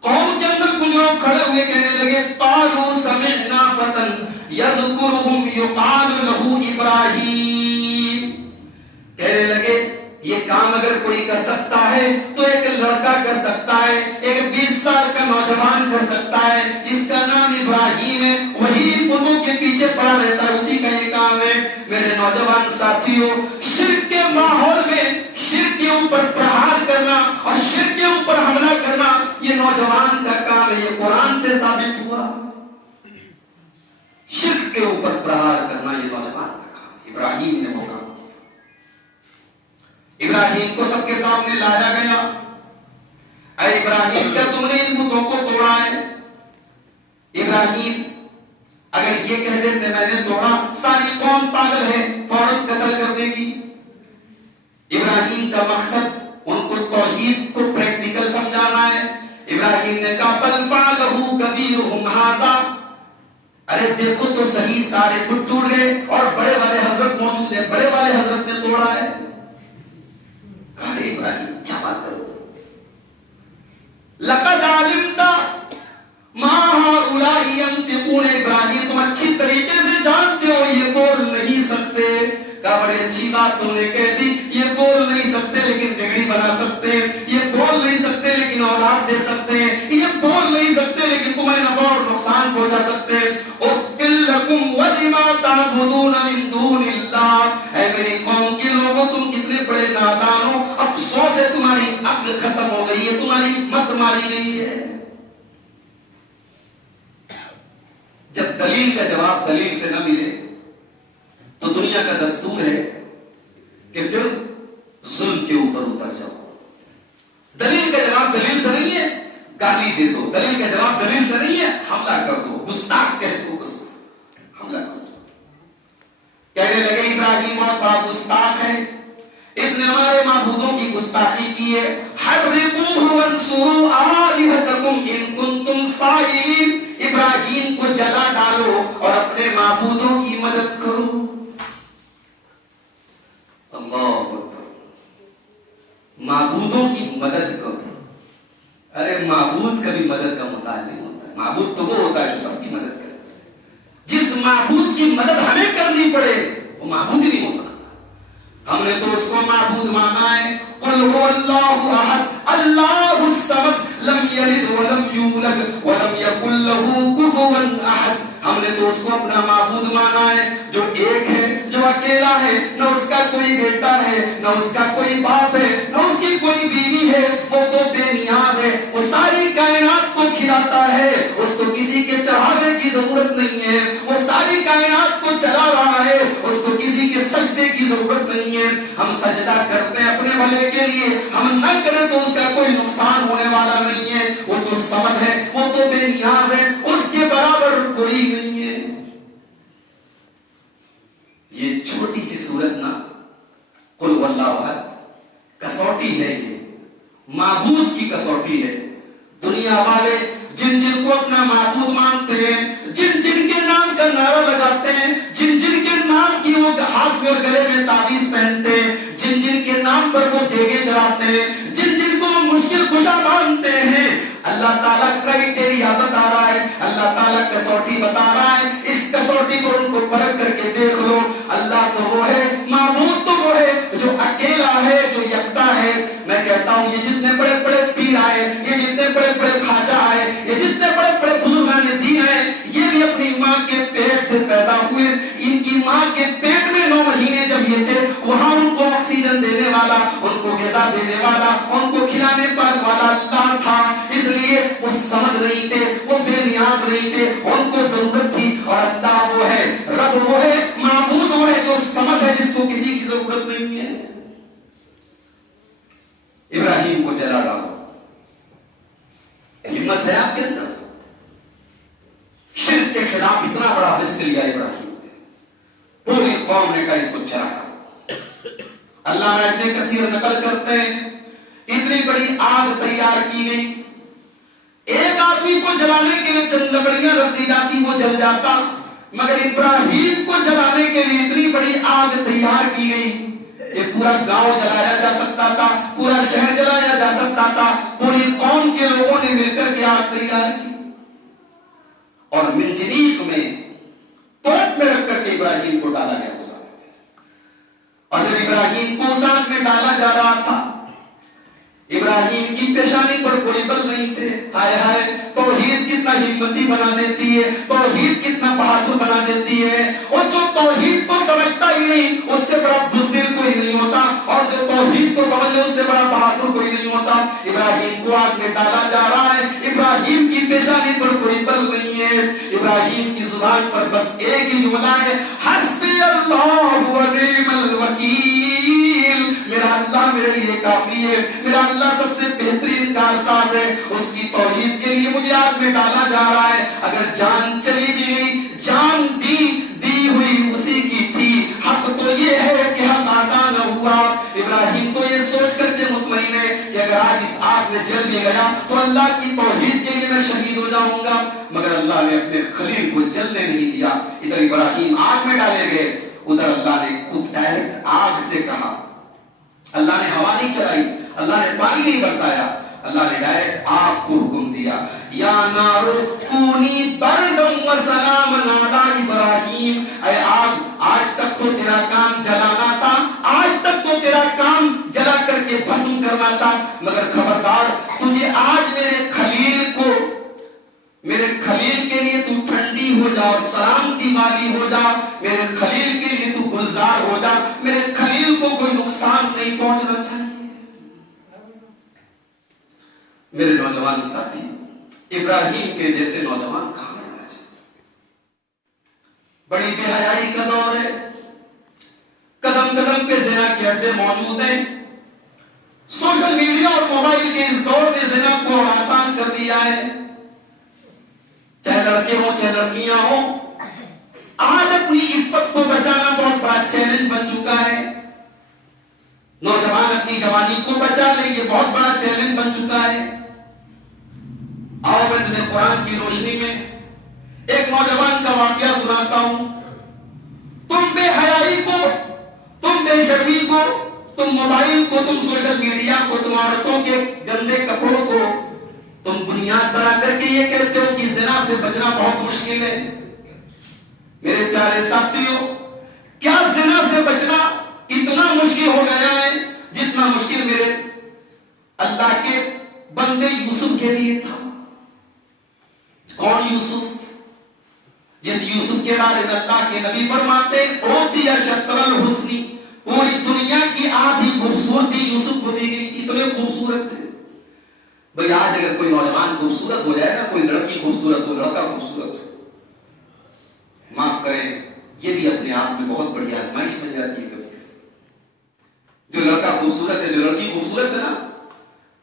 قوم کے اندر کچھ لوگ کھڑے ہوئے کہنے لگے قالوا سمعنا فتى يذكرهم يقال له ابراہیم. کہنے لگے یہ کام اگر کوئی کر سکتا ہے تو ایک لڑکا کر سکتا ہے، ایک 20 سال کا نوجوان کر سکتا ہے جس کا نام ابراہیم ہے، وہی بتوں کے پیچھے پڑا رہتا ہے، اسی کا یہ کام ہے. میرے نوجوان ساتھیوں، شرک کے ماحول میں شرک کے اوپر پرہار کرنا اور شرک کے اوپر حملہ کرنا یہ نوجوان کا کام ہے. یہ قرآن سے ثابت ہوا. شرک کے اوپر پرہار کرنا یہ نوجوان کا کام ہے. ابراہیم نے وہ کام. ابراہیم کو سب کے سامنے لایا گیا. اے ابراہیم کیا تم نے ان بتوں کو توڑا ہے؟ ابراہیم اگر یہ کہہ دیتے میں نے توڑا، ساری قوم پاگل ہے، فوراً قتل کر دے گی. ابراہیم کا مقصد ان کو توحید کو پریکٹیکل سمجھانا ہے. ابراہیم نے کہا بل فعلہ کبیرہم ھذا، ارے دیکھو تو صحیح سارے بت ٹوٹ گئے اور بڑے والے حضرت موجود ہیں، بڑے والے حضرت نے توڑا ہے. ابراہیم کیا بات کرو، لقد علمت ما هؤلاء ينطقون بڑی اچھی بات تم نے کہہ دی، یہ بول نہیں سکتے لیکن بگڑی بنا سکتے ہیں، یہ بول نہیں سکتے لیکن اولاد دے سکتے ہیں، یہ بول نہیں سکتے لیکن تمہیں نفع اور نقصان پہنچا سکتے ہیں۔ اُفِّل لَكُمْ وَلِمَا تَعْبُدُونَ مِن دُونِ اللَّهِ، اے میری قوم کے لوگوں تم کتنے بڑے نادان ہو، افسوس ہے تمہاری عقل ختم ہو گئی ہے، تمہاری مت ماری گئی ہے۔ جب دلیل کا جواب دلیل سے نہ ملے تو دنیا کا دستور ہے کہ پھر ظلم کے اوپر اتر جاؤ۔ دلیل کا جواب دلیل سے نہیں ہے گالی دے دو، دلیل کا جواب دلیل سے نہیں ہے حملہ کر دو، گستاخ کہہ دو، حملہ کر دو۔ کہنے لگے ابراہیم بہت بڑا گستاخ ہے، اس نے ہمارے معبودوں کی گستاخی کی ہے۔ حرقوہ وانصروا آلہتکم ان کنتم فاعلین، ابراہیم کو جلا ڈالو اور اپنے معبودوں کی مدد کرو۔ اللہ اکبر، معبودوں کی مدد کرو۔ ارے معبود کبھی مدد کا محتاج نہیں ہوتا ہے، معبود تو وہ ہوتا ہے جو سب کی مدد کرے۔ جس معبود کی مدد ہمیں کرنی پڑے وہ معبود ہی نہیں ہو سکتا۔ ہم نے تو اس کو معبود مانا ہے۔ قل هو اللہ احد اللہ الصمد لم یلد ولم یولد ولم یکن له کفوا احد۔ ہم نے تو اس کو اپنا معبود مانا ہے جو ایک ہے، جو اکیلا ہے، نہ اس کا کوئی بیٹا ہے، نہ اس کا کوئی باپ ہے، نہ اس کی کوئی بیوی ہے، وہ تو بے نیاز ہے، وہ ساری کائنات کو کھلاتا ہے، اس کو کسی کے چڑھاوے کی ضرورت نہیں ہے، وہ ساری کائنات کو چلا رہا ہے، اس کو کسی کے سجدے کی ضرورت نہیں ہے۔ ہم سجدہ کرتے ہیں اپنے بھلے کے لیے، ہم نہ کریں تو اس کا کوئی نقصان ہونے والا نہیں ہے۔ وہ تو صمد ہے، وہ تو بے نیاز ہے، اس کے برابر کوئی نہیں ہے۔ یہ چھوٹی سی سورت نا قل هو اللہ احد کسوٹی ہے، یہ معبود کی کسوٹی ہے۔ دنیا والے جن جن کو اپنا معبود مانتے ہیں، جن جن کے نام کا نعرہ لگاتے ہیں، جن جن کے نام کی وہ ہاتھ میں اور گلے میں تعویذ پہنتے ہیں، جن جن کے نام پر وہ دیگیں چڑھاتے ہیں، جن جن کو وہ مشکل کشا مانتے ہیں، اللہ تعالیٰ کرائٹیریا بتا رہا ہے، اللہ تعالیٰ کسوٹی بتا رہا ہے۔ اس کسوٹی پر ان کو پرکھ کر کے دیکھ لو۔ اللہ تو وہ ہے، معبود تو وہ ہے جو اکیلا ہے، جو یکتا ہے۔ میں کہتا ہوں یہ جتنے بڑے بڑے پیر آئے، یہ جتنے بڑے بڑے خواجہ آئے، یہ جتنے بڑے بڑے بزرگان دین آئے، یہ بھی اپنی ماں کے پیٹ سے پیدا ہوئے۔ ان کی ماں کے پیٹ میں 9 مہینے جب یہ تھے، وہاں ان کو آکسیجن دینے والا، ان کو غذا دینے والا، ان کو کھلانے پانے والا اللہ تھا۔ اس لیے وہ سمجھ نہیں تھے، وہ بے نیاز نہیں تھے، ان کو ضرورت تھی۔ اور اللہ وہ ہے، رب وہ ہے، معبود وہ ہے جو سمجھ ہے، جس کو کسی کی ضرورت نہیں ہے۔ ابراہیم کو جلا ڈالو، ہمت ہے آپ کے اندر؟ شرک کے خلاف اتنا بڑا رسک لیا ابراہیم نے، پوری قوم نے کہا اس کو جلا ڈالو۔ اللہ نے ابن کثیر نقل کرتے ہیں اتنی بڑی آگ تیار کی گئی، ایک آدمی کو جلانے کے لیے چند لکڑیاں رکھ دی جاتی وہ جل جاتا، مگر ابراہیم کو جلانے کے لیے اتنی بڑی آگ تیار کی گئی کہ پورا گاؤں جلایا جا سکتا تھا، پورا شہر جلایا جا سکتا تھا۔ پوری قوم کے لوگوں نے مل کر کے آگ تیار کی اور منجنیق میں توپ میں رکھ کر کے ابراہیم کو ڈالا گیا اس آگ میں۔ اور جب ابراہیم کو اس آگ میں ڈالا جا رہا تھا، ابراہیم کی پیشانی پر کوئی بل نہیں تھے۔ ہائے ہائے، توحید کتنا ہمتی بنا دیتی ہے، توحید کتنا بہادر بنا دیتی ہے۔ اور جو توحید کو سمجھتا ہی نہیں اس سے بڑا بزدل کوئی نہیں ہوتا، اور جو توحید کو سمجھے اس سے بڑا بہادر کوئی نہیں ہوتا۔ ابراہیم کو آگ میں ڈالا جا رہا ہے، ابراہیم کی پیشانی پر کوئی بل نہیں ہے، ابراہیم کی زبان پر بس ایک ہی جملہ ہے، حسبی اللہ و نعم الوکیل، میرا اللہ میرے لیے کافی ہے، میرا اللہ سب سے بہترین کارساز ہے، اس کی توحید کے لیے مجھے آگ میں ڈالا جا رہا ہے۔ اگر جان چلی بھی گئی، جان دی ہوئی اسی کی تھی، حق تو یہ ہے کہ حق ادا نہ ہوا۔ ابراہیم تو یہ سوچ کر کے مطمئن ہے کہ اگر آج اس آگ میں جل بھی گیا تو اللہ کی توحید کے لیے میں شہید ہو جاؤں گا، مگر اللہ نے اپنے خلیل کو جلنے نہیں دیا۔ ادھر ابراہیم آگ میں ڈالے گئے، ادھر اللہ نے خود ڈائریکٹ آگ سے کہا۔ اللہ نے ہوا نہیں چلائی، اللہ نے پانی نہیں برسایا، اللہ نے ڈائریکٹ آگ کو حکم دیا، یا نار کونی بردم و سلام علی ابراہیم، اے آگ آج تک تو تیرا کام جلانا کرنا تھا، مگر خبردار تجھے آج میرے خلیل کے لیے تو ٹھنڈی ہو جا، سلامتی والی ہو جا، میرے خلیل کے لیے تو گلزار ہو جا، میرے خلیل کو کوئی نقصان نہیں پہنچنا چاہیے۔ میرے نوجوان ساتھی، ابراہیم کے جیسے نوجوان کہاں ہیں آج؟ بڑی بے حیائی کا دور ہے، قدم قدم پہ زنا کے اڈے موجود ہیں۔ سوشل میڈیا اور موبائل کے اس دور نے زنا کو آسان کر دیا ہے، چاہے لڑکے ہوں چاہے لڑکیاں ہوں۔ آج اپنی عفت کو بچانا بہت بڑا چیلنج بن چکا ہے۔ نوجوان اپنی جوانی کو بچا لے، یہ بہت بڑا چیلنج بن چکا ہے۔ آؤ میں تمہیں قرآن کی روشنی میں ایک نوجوان کا واقعہ سناتا ہوں۔ تم بے حیائی کو، تم بے شرمی کو، تم موبائل کو، تم سوشل میڈیا کو، تم عورتوں کے گندے کپڑوں کو تم بنیاد بنا کر کے یہ کہتے ہو کہ زنا سے بچنا بہت مشکل ہے۔ میرے پیارے ساتھیوں، کیا زنا سے بچنا اتنا مشکل ہو گیا ہے جتنا مشکل میرے اللہ کے بندے یوسف کے لیے تھا؟ کون یوسف؟ جس یوسف کے بارے میں اللہ کے نبی فرماتے اوتی شطر الحسنی، پوری دنیا کی آدھی خوبصورتی یوسف کو دی گئی، اتنے خوبصورت تھے۔ بھئی آج اگر کوئی نوجوان خوبصورت ہو جائے نا، کوئی لڑکی خوبصورت ہو، لڑکا خوبصورت ہو، معاف کریں، یہ بھی اپنے آپ میں بہت بڑی آزمائش بن جاتی ہے۔ کبھی جو لڑکا خوبصورت ہے، جو لڑکی خوبصورت ہے نا،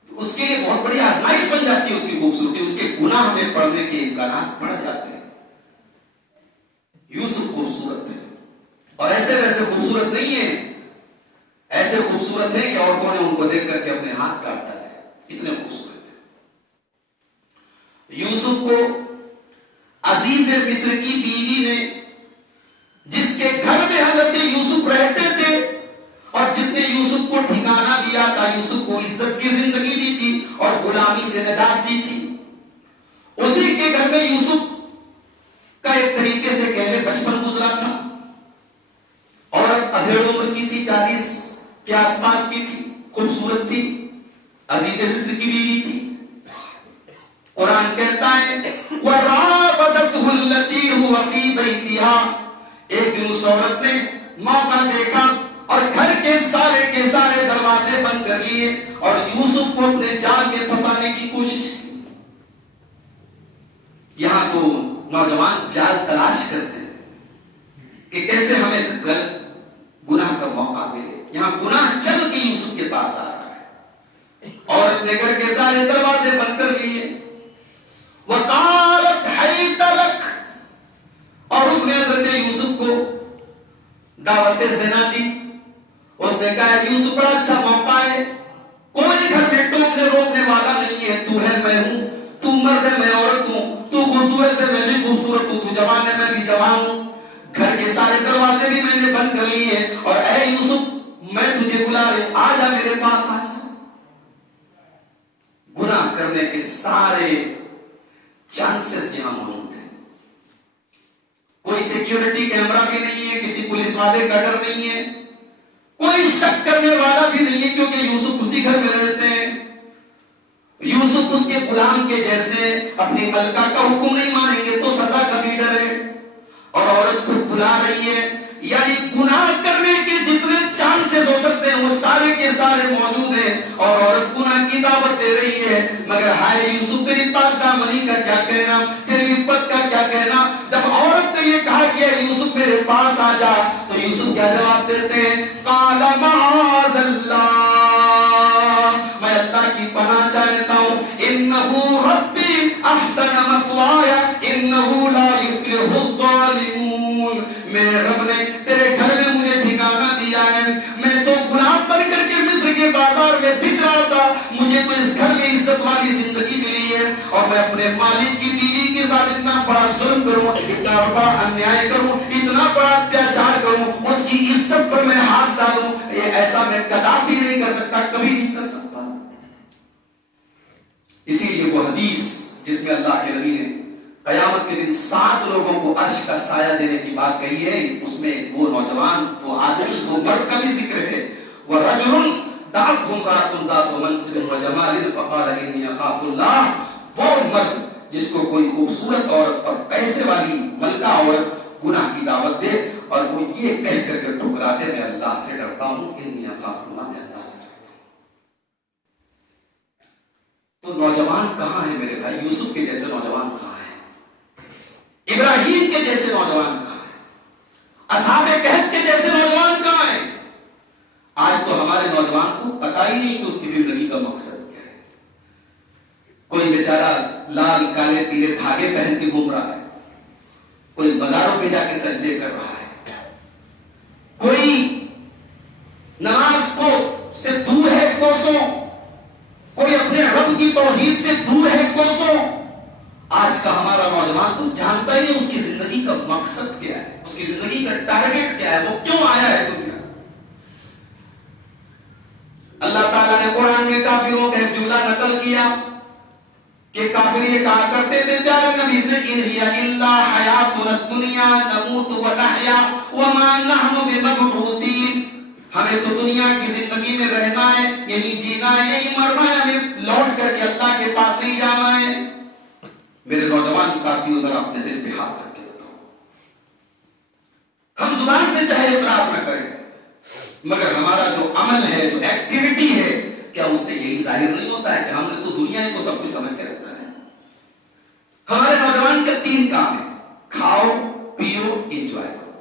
اس کے لیے بہت بڑی آزمائش بن جاتی ہے اس کی خوبصورتی، اس کے گناہ ہمیں پڑھنے کے امکانات بڑھ جاتے ہیں۔ یوسف خوبصورت ہے اور ایسے ویسے خوبصورت نہیں ہے، ایسے خوبصورت ہے کہ عورتوں نے ان کو دیکھ کر کے اپنے ہاتھ کاٹ ڈالے، اتنے خوبصورت ہے۔ یوسف کو عزیز مصر کی بیوی نے، جس کے گھر میں حضرت یوسف رہتے تھے اور جس نے یوسف کو ٹھکانہ دیا تھا، یوسف کو عزت کی زندگی دی تھی اور غلامی سے نجات دی تھی، اسی کے گھر میں یوسف کا ایک طریقے سے کہنے بچپن گزرا تھا۔ عورت ادھیڑ عمر کی تھی، 40 کے آس پاس کی تھی، خوبصورت تھی، عزیز مصر کی بیوی تھی۔ قرآن کہتا ہے وَرَاوَدَتْهُ الَّتِي هُوَ فِي بَيْتِهَا، ایک دن اس عورت نے موقع دیکھا اور گھر کے سارے دروازے بند کر لیے اور یوسف کو اپنے جال میں پھنسانے کی کوشش کی۔ یہاں تو نوجوان جال تلاش کرتے ہیں کہ کیسے ہمیں گناہ کا موقع ملے۔ یہاں گناہ چل کے یوسف کے پاس آ رہا ہے اور اپنے گھر کے سارے دروازے بند کر لیے۔ وَقَالَتْ حَيْتَ لَكَ، اور اس نے حضرت یوسف کو دعوت زنا دی۔ اس نے کہا یوسف بڑا اچھا موقع ہے، کوئی گھر میں ٹوکنے روکنے والا نہیں ہے، تو ہے میں ہوں، تو مرد ہے میں عورت ہوں، تو خوبصورت ہے میں بھی خوبصورت ہوں، تو جوان ہے میں بھی جوان ہوں، گھر کے سارے دروازے بھی میں نے بند کر لیے اور اے یوسف میں تجھے بلا رہے، آ جا میرے پاس آ جا۔ گناہ کرنے کے سارے چانسز یہاں موجود ہیں، کوئی سیکیورٹی کیمرہ بھی نہیں ہے، کسی پولیس والے کا ڈر نہیں ہے، کوئی شک کرنے والا بھی نہیں ہے، کیونکہ یوسف اسی گھر میں رہتے ہیں۔ یوسف اس کے غلام کے جیسے اپنی ملکہ کا حکم نہیں مانیں گے تو سزا کا بھی ڈر ہے۔ اور عورت خود بلا رہی ہے، یعنی گناہ کرنے کے جتنے چانسز ہو سکتے ہیں وہ سارے کے سارے موجود ہیں اور عورت گناہ کی دعوت دے رہی ہے۔ مگر ہائے یوسف تیری پاک دامنی کا کیا کہنا، تیری عفت کا کیا کہنا۔ جب عورت نے یہ کہا کہ یوسف میرے پاس آ جا تو یوسف کیا جواب دیتے ہیں؟ قال معاذ اللہ، میں اللہ کی پناہ چاہتا ہوں، انہ ربی احسن مثوایا انہ لا یفلح الظالمون، میرے رب نے تیرے گھر میں مجھے ٹھکانہ دیا ہے، میں تو غلام بن کر کے مصر کے بازار میں بک رہا تھا، مجھے تو اس گھر میں عزت والی زندگی ملی ہے اور میں اپنے مالک کی بیوی کے ساتھ اتنا بڑا ظلم کروں، اتنا بڑا انیائے کروں، اتنا بڑا اتیاچار کروں، اس کی عزت پر میں ہاتھ ڈالوں، یہ ایسا میں کبھی نہیں کر سکتا، کبھی نہیں کر سکتا۔ اسی لیے وہ حدیث جس میں اللہ کے نبی نے قیامت کے دن 7 لوگوں کو عرش کا سایہ دینے کی بات کہی ہے، اس میں وہ نوجوان، وہ آدمی، وہ مرد کا بھی ذکر ہے، وہ رجل دعت امرأۃ ذات منصب وجمال فقال انی اخاف اللہ، وہ مرد جس کو کوئی خوبصورت عورت اور پیسے والی ملکہ عورت گناہ کی دعوت دے اور وہ یہ کہہ کر کے ٹھکرا دے میں اللہ سے ڈرتا ہوں، انی اخاف اللہ، میں اللہ سے ڈرتا ہوں۔ تو نوجوان کہاں ہے میرے بھائی؟ یوسف کے جیسے نوجوان کہاں ہے؟ ابراہیم کے جیسے نوجوان کہاں ہے؟ اصحاب کہف کے جیسے نوجوان کہاں ہیں؟ آج تو ہمارے نوجوان کو پتا ہی نہیں کہ اس کی زندگی کا مقصد کیا ہے۔ کوئی بیچارہ لال کالے پیلے دھاگے پہن کے گھوم رہا ہے، کوئی بازاروں پہ جا کے سجدے کر رہا ہے، کوئی نماز کو سے دور ہے کوسوں، کوئی اپنے رب کی توحید سے دور ہے کوسوں۔ آج کا ہمارا نوجوان تو جانتا ہی نہیں اس کی زندگی کا مقصد کیا ہے، اس کی زندگی کا ٹارگٹ کیا ہے، وہ کیوں آیا ہے دنیا۔ اللہ تعالیٰ نے قرآن میں کافروں کا ایک جملہ نقل کیا کہ کافر یہ کہا کرتے تھے پیارے نبی سے، ان ہی الا حیاتنا الدنیا نموت ونحیا وما نحن بمبعوثین، ہمیں تو دنیا کی زندگی میں رہنا ہے، یہی جینا ہے، یہی مرنا ہے، ہمیں لوٹ کر کے اللہ کے پاس نہیں جانا ہے۔ میرے نوجوان ساتھیوں ذرا اپنے دل پہ ہاتھ رکھ کے بتاؤ، ہم زبان سے چاہے اقرار نہ کریں مگر ہمارا جو عمل ہے، جو ایکٹیویٹی ہے، کیا اس سے یہی ظاہر نہیں ہوتا ہے کہ ہم نے تو دنیا کو سب کچھ سمجھ کے رکھا ہے؟ ہمارے نوجوان کے 3 کام ہیں، کھاؤ پیو انجوائے کرو،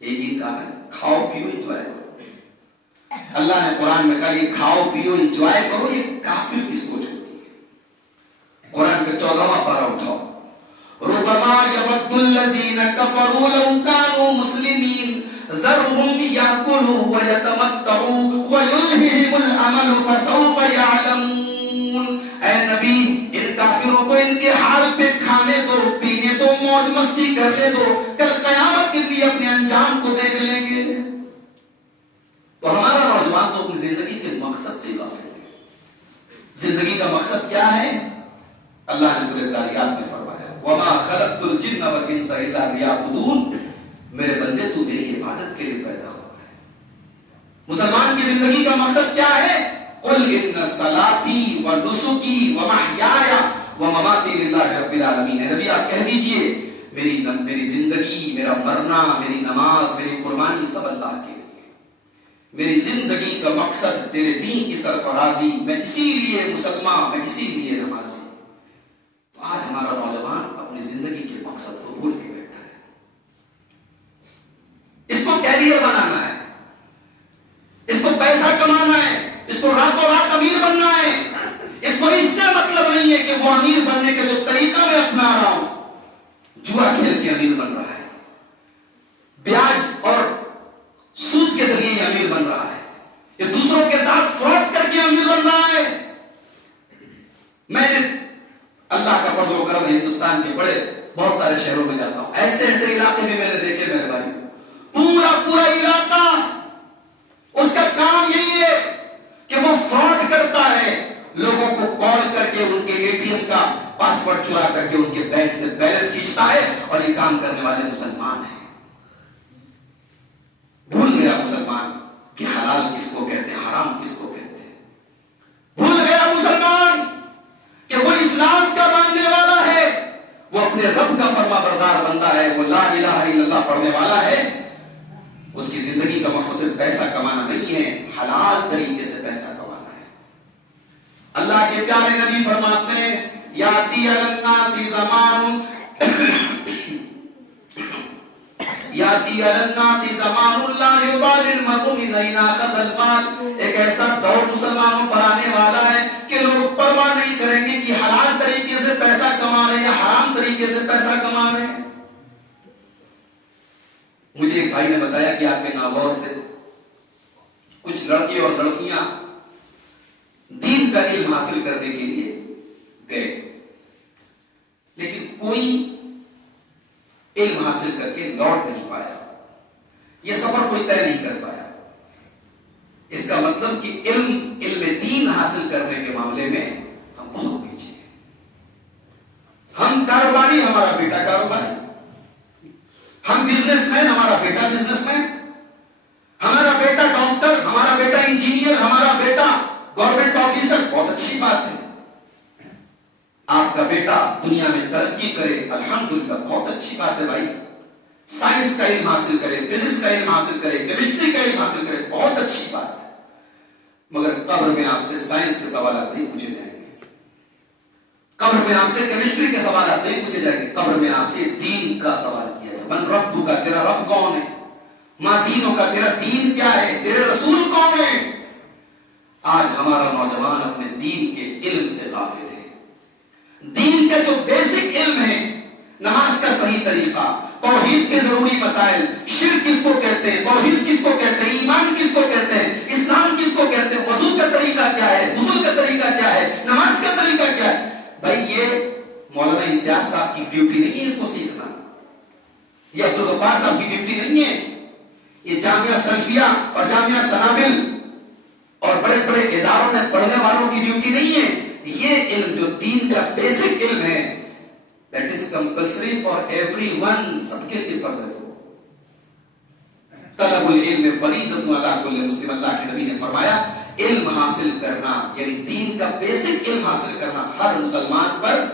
یہ 3 کام ہے، کھاؤ پیو انجوائے کرو۔ اللہ نے قرآن میں کہا یہ کھاؤ پیو انجوائے کرو، یہ کافر کی سوچ ہوتی ہے۔ قرآن کا 14واں پارہ اٹھاؤ، ربما یود الذین کفروا لو کانوا مسلمین ذرهم یاکلوا ویتمتعوا ویلہہم الامل فسوف یعلمون۔ اے نبی ان کافروں کو ان کے حال پہ کھانے دو، پینے دو، موج مستی کرنے دو، کل قیامت کے لیے اپنے انجام کو دیکھ لیں گے۔ تو ہمارا نوجوان تو اپنی زندگی کے مقصد سے غافل ہے۔ زندگی کا مقصد کیا ہے؟ اللہ نے سورہ ذاریات میں فرمایا وما خلقت الجن والانس الا لیعبدون، میرے بندے تو میری عبادت کے لیے پیدا ہوا ہے۔ مسلمان کی زندگی کا مقصد کیا ہے؟ قل ان صلاتی ونسکی ومحیایا ومماتی للہ رب العالمین، نبی آپ کہہ دیجئے میری زندگی، میرا مرنا، میری نماز، میری قربانی سب اللہ کے لیے، میری زندگی کا مقصد تیرے دین کی سرفرازی، میں اسی لیے مسلمان، میں اسی لیے نمازی۔ تو آج ہمارا نوجوان اپنی زندگی کے مقصد کو بھول کے بیٹھا ہے۔ اس کو کیریئر بنانا ہے، اس کو پیسہ کمانا ہے، اس کو راتوں رات امیر بننا ہے، اس کو اس سے مطلب نہیں ہے کہ وہ امیر بننے کے جو طریقہ میں اپنا رہا ہوں، جوا کھیل کے امیر بن رہا ہے، بیاج اور سود کے ذریعے یہ امیر بن رہا ہے، یہ دوسروں کے ساتھ فراڈ کر کے امیر بن رہا ہے۔ میں نے اللہ کا فضل و کرم ہندوستان کے بڑے بہت سارے شہروں میں جاتا ہوں، ایسے ایسے علاقے میں نے دیکھے میرے بھائی، پورا علاقہ اس کا کام یہی ہے کہ وہ فراڈ کرتا ہے، لوگوں کو کال کر کے ان کے اے ٹی ایم کا پاسورڈ چرا کر کے ان کے بینک سے بیلنس کھینچتا ہے، اور یہ کام کرنے والے مسلمان ہیں۔ بھول گیا مسلمان کہ حلال کس کو کہتے ہیں، حرام کس کو کہتے ہیں۔ بھول گیا مسلمان کہ وہ اسلام کا ماننے والا ہے، وہ اپنے رب کا فرما بردار بندہ ہے، وہ لا الہ الا اللہ پڑھنے والا ہے۔ اس کی زندگی کا مقصد صرف پیسہ کمانا نہیں ہے، حلال طریقے سے پیسہ کمانا ہے۔ اللہ کے پیارے نبی فرماتے ہیں یاتی علی الناس زمان یاتی علی الناس زمان لا یبالی المرء من این اخذ المال، ایک ایسا دور مسلمانوں پر آنے والا ہے کہ لوگ پرواہ نہیں کریں گے کہ حلال طریقے سے پیسہ کما رہے ہیں یا حرام طریقے سے پیسہ کما رہے ہیں۔ مجھے ایک بھائی نے بتایا کہ آپ کے ناگور سے کچھ لڑکے اور لڑکیاں دین کا علم حاصل کرنے کے لیے گئے، لیکن کوئی علم حاصل کر کے لوٹ نہیں پایا، یہ سفر کوئی طے نہیں کر پایا۔ اس کا مطلب کہ علم دین حاصل کرنے کے معاملے میں ہم بہت پیچھے ہیں۔ ہم کاروباری، ہمارا بیٹا کاروباری، ہم بزنس مین، ہمارا بیٹا بزنس مین، ہمارا بیٹا ڈاکٹر، ہمارا بیٹا انجینئر، دنیا میں ترقی کرے الحمدللہ بہت اچھی بات ہے بھائی. سائنس کا علم حاصل کرے, فزکس کا علم حاصل کرے, کیمسٹری کا علم حاصل کرے, بہت اچھی بات ہے. مگر قبر میں آپ سے سائنس کے سوالات نہیں پوچھے جائیں گے, قبر میں آپ سے کیمسٹری کے سوالات نہیں پوچھے جائیں گے, قبر میں آپ سے دین کا سوال کیا جائے. من رب کا, تیرا رب کون ہے؟ ماں دینوں کا, تیرا دین کیا ہے؟ تیرے رسول کون ہے؟ آج ہمارا نوجوان اپنے دین کے علم سے غافل ہے. دین کے جو بیسک علم ہے, نماز کا صحیح طریقہ, توحید کے ضروری مسائل, شرک کس کو کہتے ہیں, توحید کس کو کہتے ہیں, ایمان کس کو کہتے ہیں, اسلام کس کو کہتے ہیں, وضو کا طریقہ کیا ہے, غسل کا طریقہ کیا ہے, نماز کا طریقہ کیا ہے. بھائی یہ مولانا امتیاز صاحب کی ڈیوٹی نہیں ہے اس کو سیکھنا, یہ عبدالغفار صاحب کی ڈیوٹی نہیں ہے, یہ جامعہ سلفیہ اور جامعہ سنابل اور بڑے بڑے اداروں میں پڑھنے والوں کی ڈیوٹی نہیں ہے. یہ علم جو دین کا بیسک علم ہے, that is compulsory for everyone, سب کے لیے فرض ہے. طلب العلم فریضۃ علی کل مسلم, اللہ کے نبی نے فرمایا علم حاصل کرنا یعنی دین کا بیسک علم حاصل کرنا ہر مسلمان پر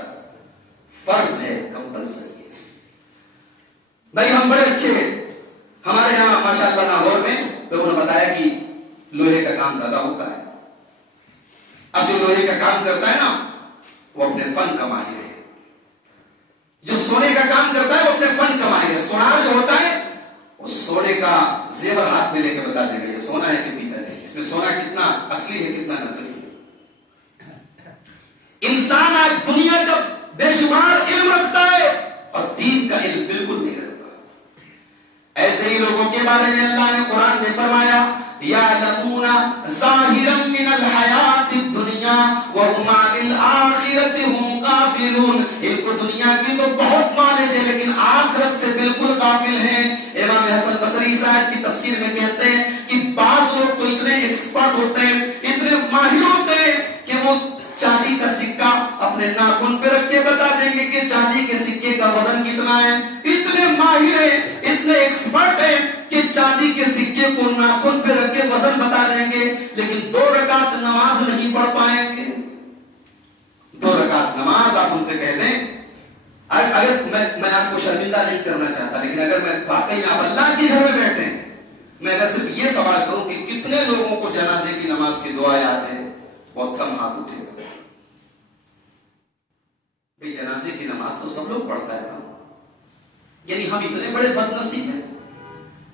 فرض ہے, کمپلسری ہے. بھائی ہم بڑے اچھے, ہمارے یہاں ماشاءاللہ لاہور میں لوگوں نے بتایا کہ لوہے کا کام زیادہ ہوتا ہے. اب جو لوہے کا کام کرتا ہے نا وہ اپنے فن کا ماہر ہے, جو سونے کا کام کرتا ہے وہ اپنے فن کا ماہر ہے. سونار جو ہوتا ہے وہ سونے کا زیور ہاتھ میں لے کے بتا دے گا یہ سونا ہے کہ پیتل ہے, اس میں سونا کتنا اصلی ہے کتنا نقلی ہے. انسان آج دنیا کا بے شمار علم رکھتا ہے اور دین کا علم بالکل نہیں رکھتا. ایسے ہی لوگوں کے بارے میں اللہ نے قرآن میں فرمایا یعلمون ظاہرا من الحیات الدنیا وهم عن الآخرۃ هم غافلون. ان کو دنیا کی تو بہت نالج ہے لیکن آخرت سے بالکل غافل ہیں. امام حسن بصری صاحب کی تفسیر میں کہتے ہیں کہ بعض لوگ تو اتنے ایکسپرٹ ہوتے ہیں, اتنے ماہر ہوتے ہیں کہ وہ چاندی کا سکہ اپنے ناخن پہ رکھ کے بتا دیں گے کہ چاندی کے سکے کا وزن کتنا ہے. اتنے ماہر ہیں, اتنے ایکسپرٹ ہیں کہ چاندی کے سکے کو ناخن پہ رکھ کے وزن بتا دیں گے, لیکن 2 رکعت نماز نہیں پڑھ پائیں گے. 2 رکعت نماز آپ ان سے کہہ دیں, اگر میں آپ کو شرمندہ نہیں کرنا چاہتا, لیکن اگر میں واقعی میں آپ اللہ کے گھر میں بیٹھے ہیں, میں اگر صرف یہ سوال کروں کہ کتنے لوگوں کو جنازے کی نماز کی دعا یاد ہے, بہت کم ہاتھ اٹھے گا. جنازے کی نماز تو سب لوگ پڑھتا ہے نا, یعنی ہم اتنے بڑے بد نصیب ہیں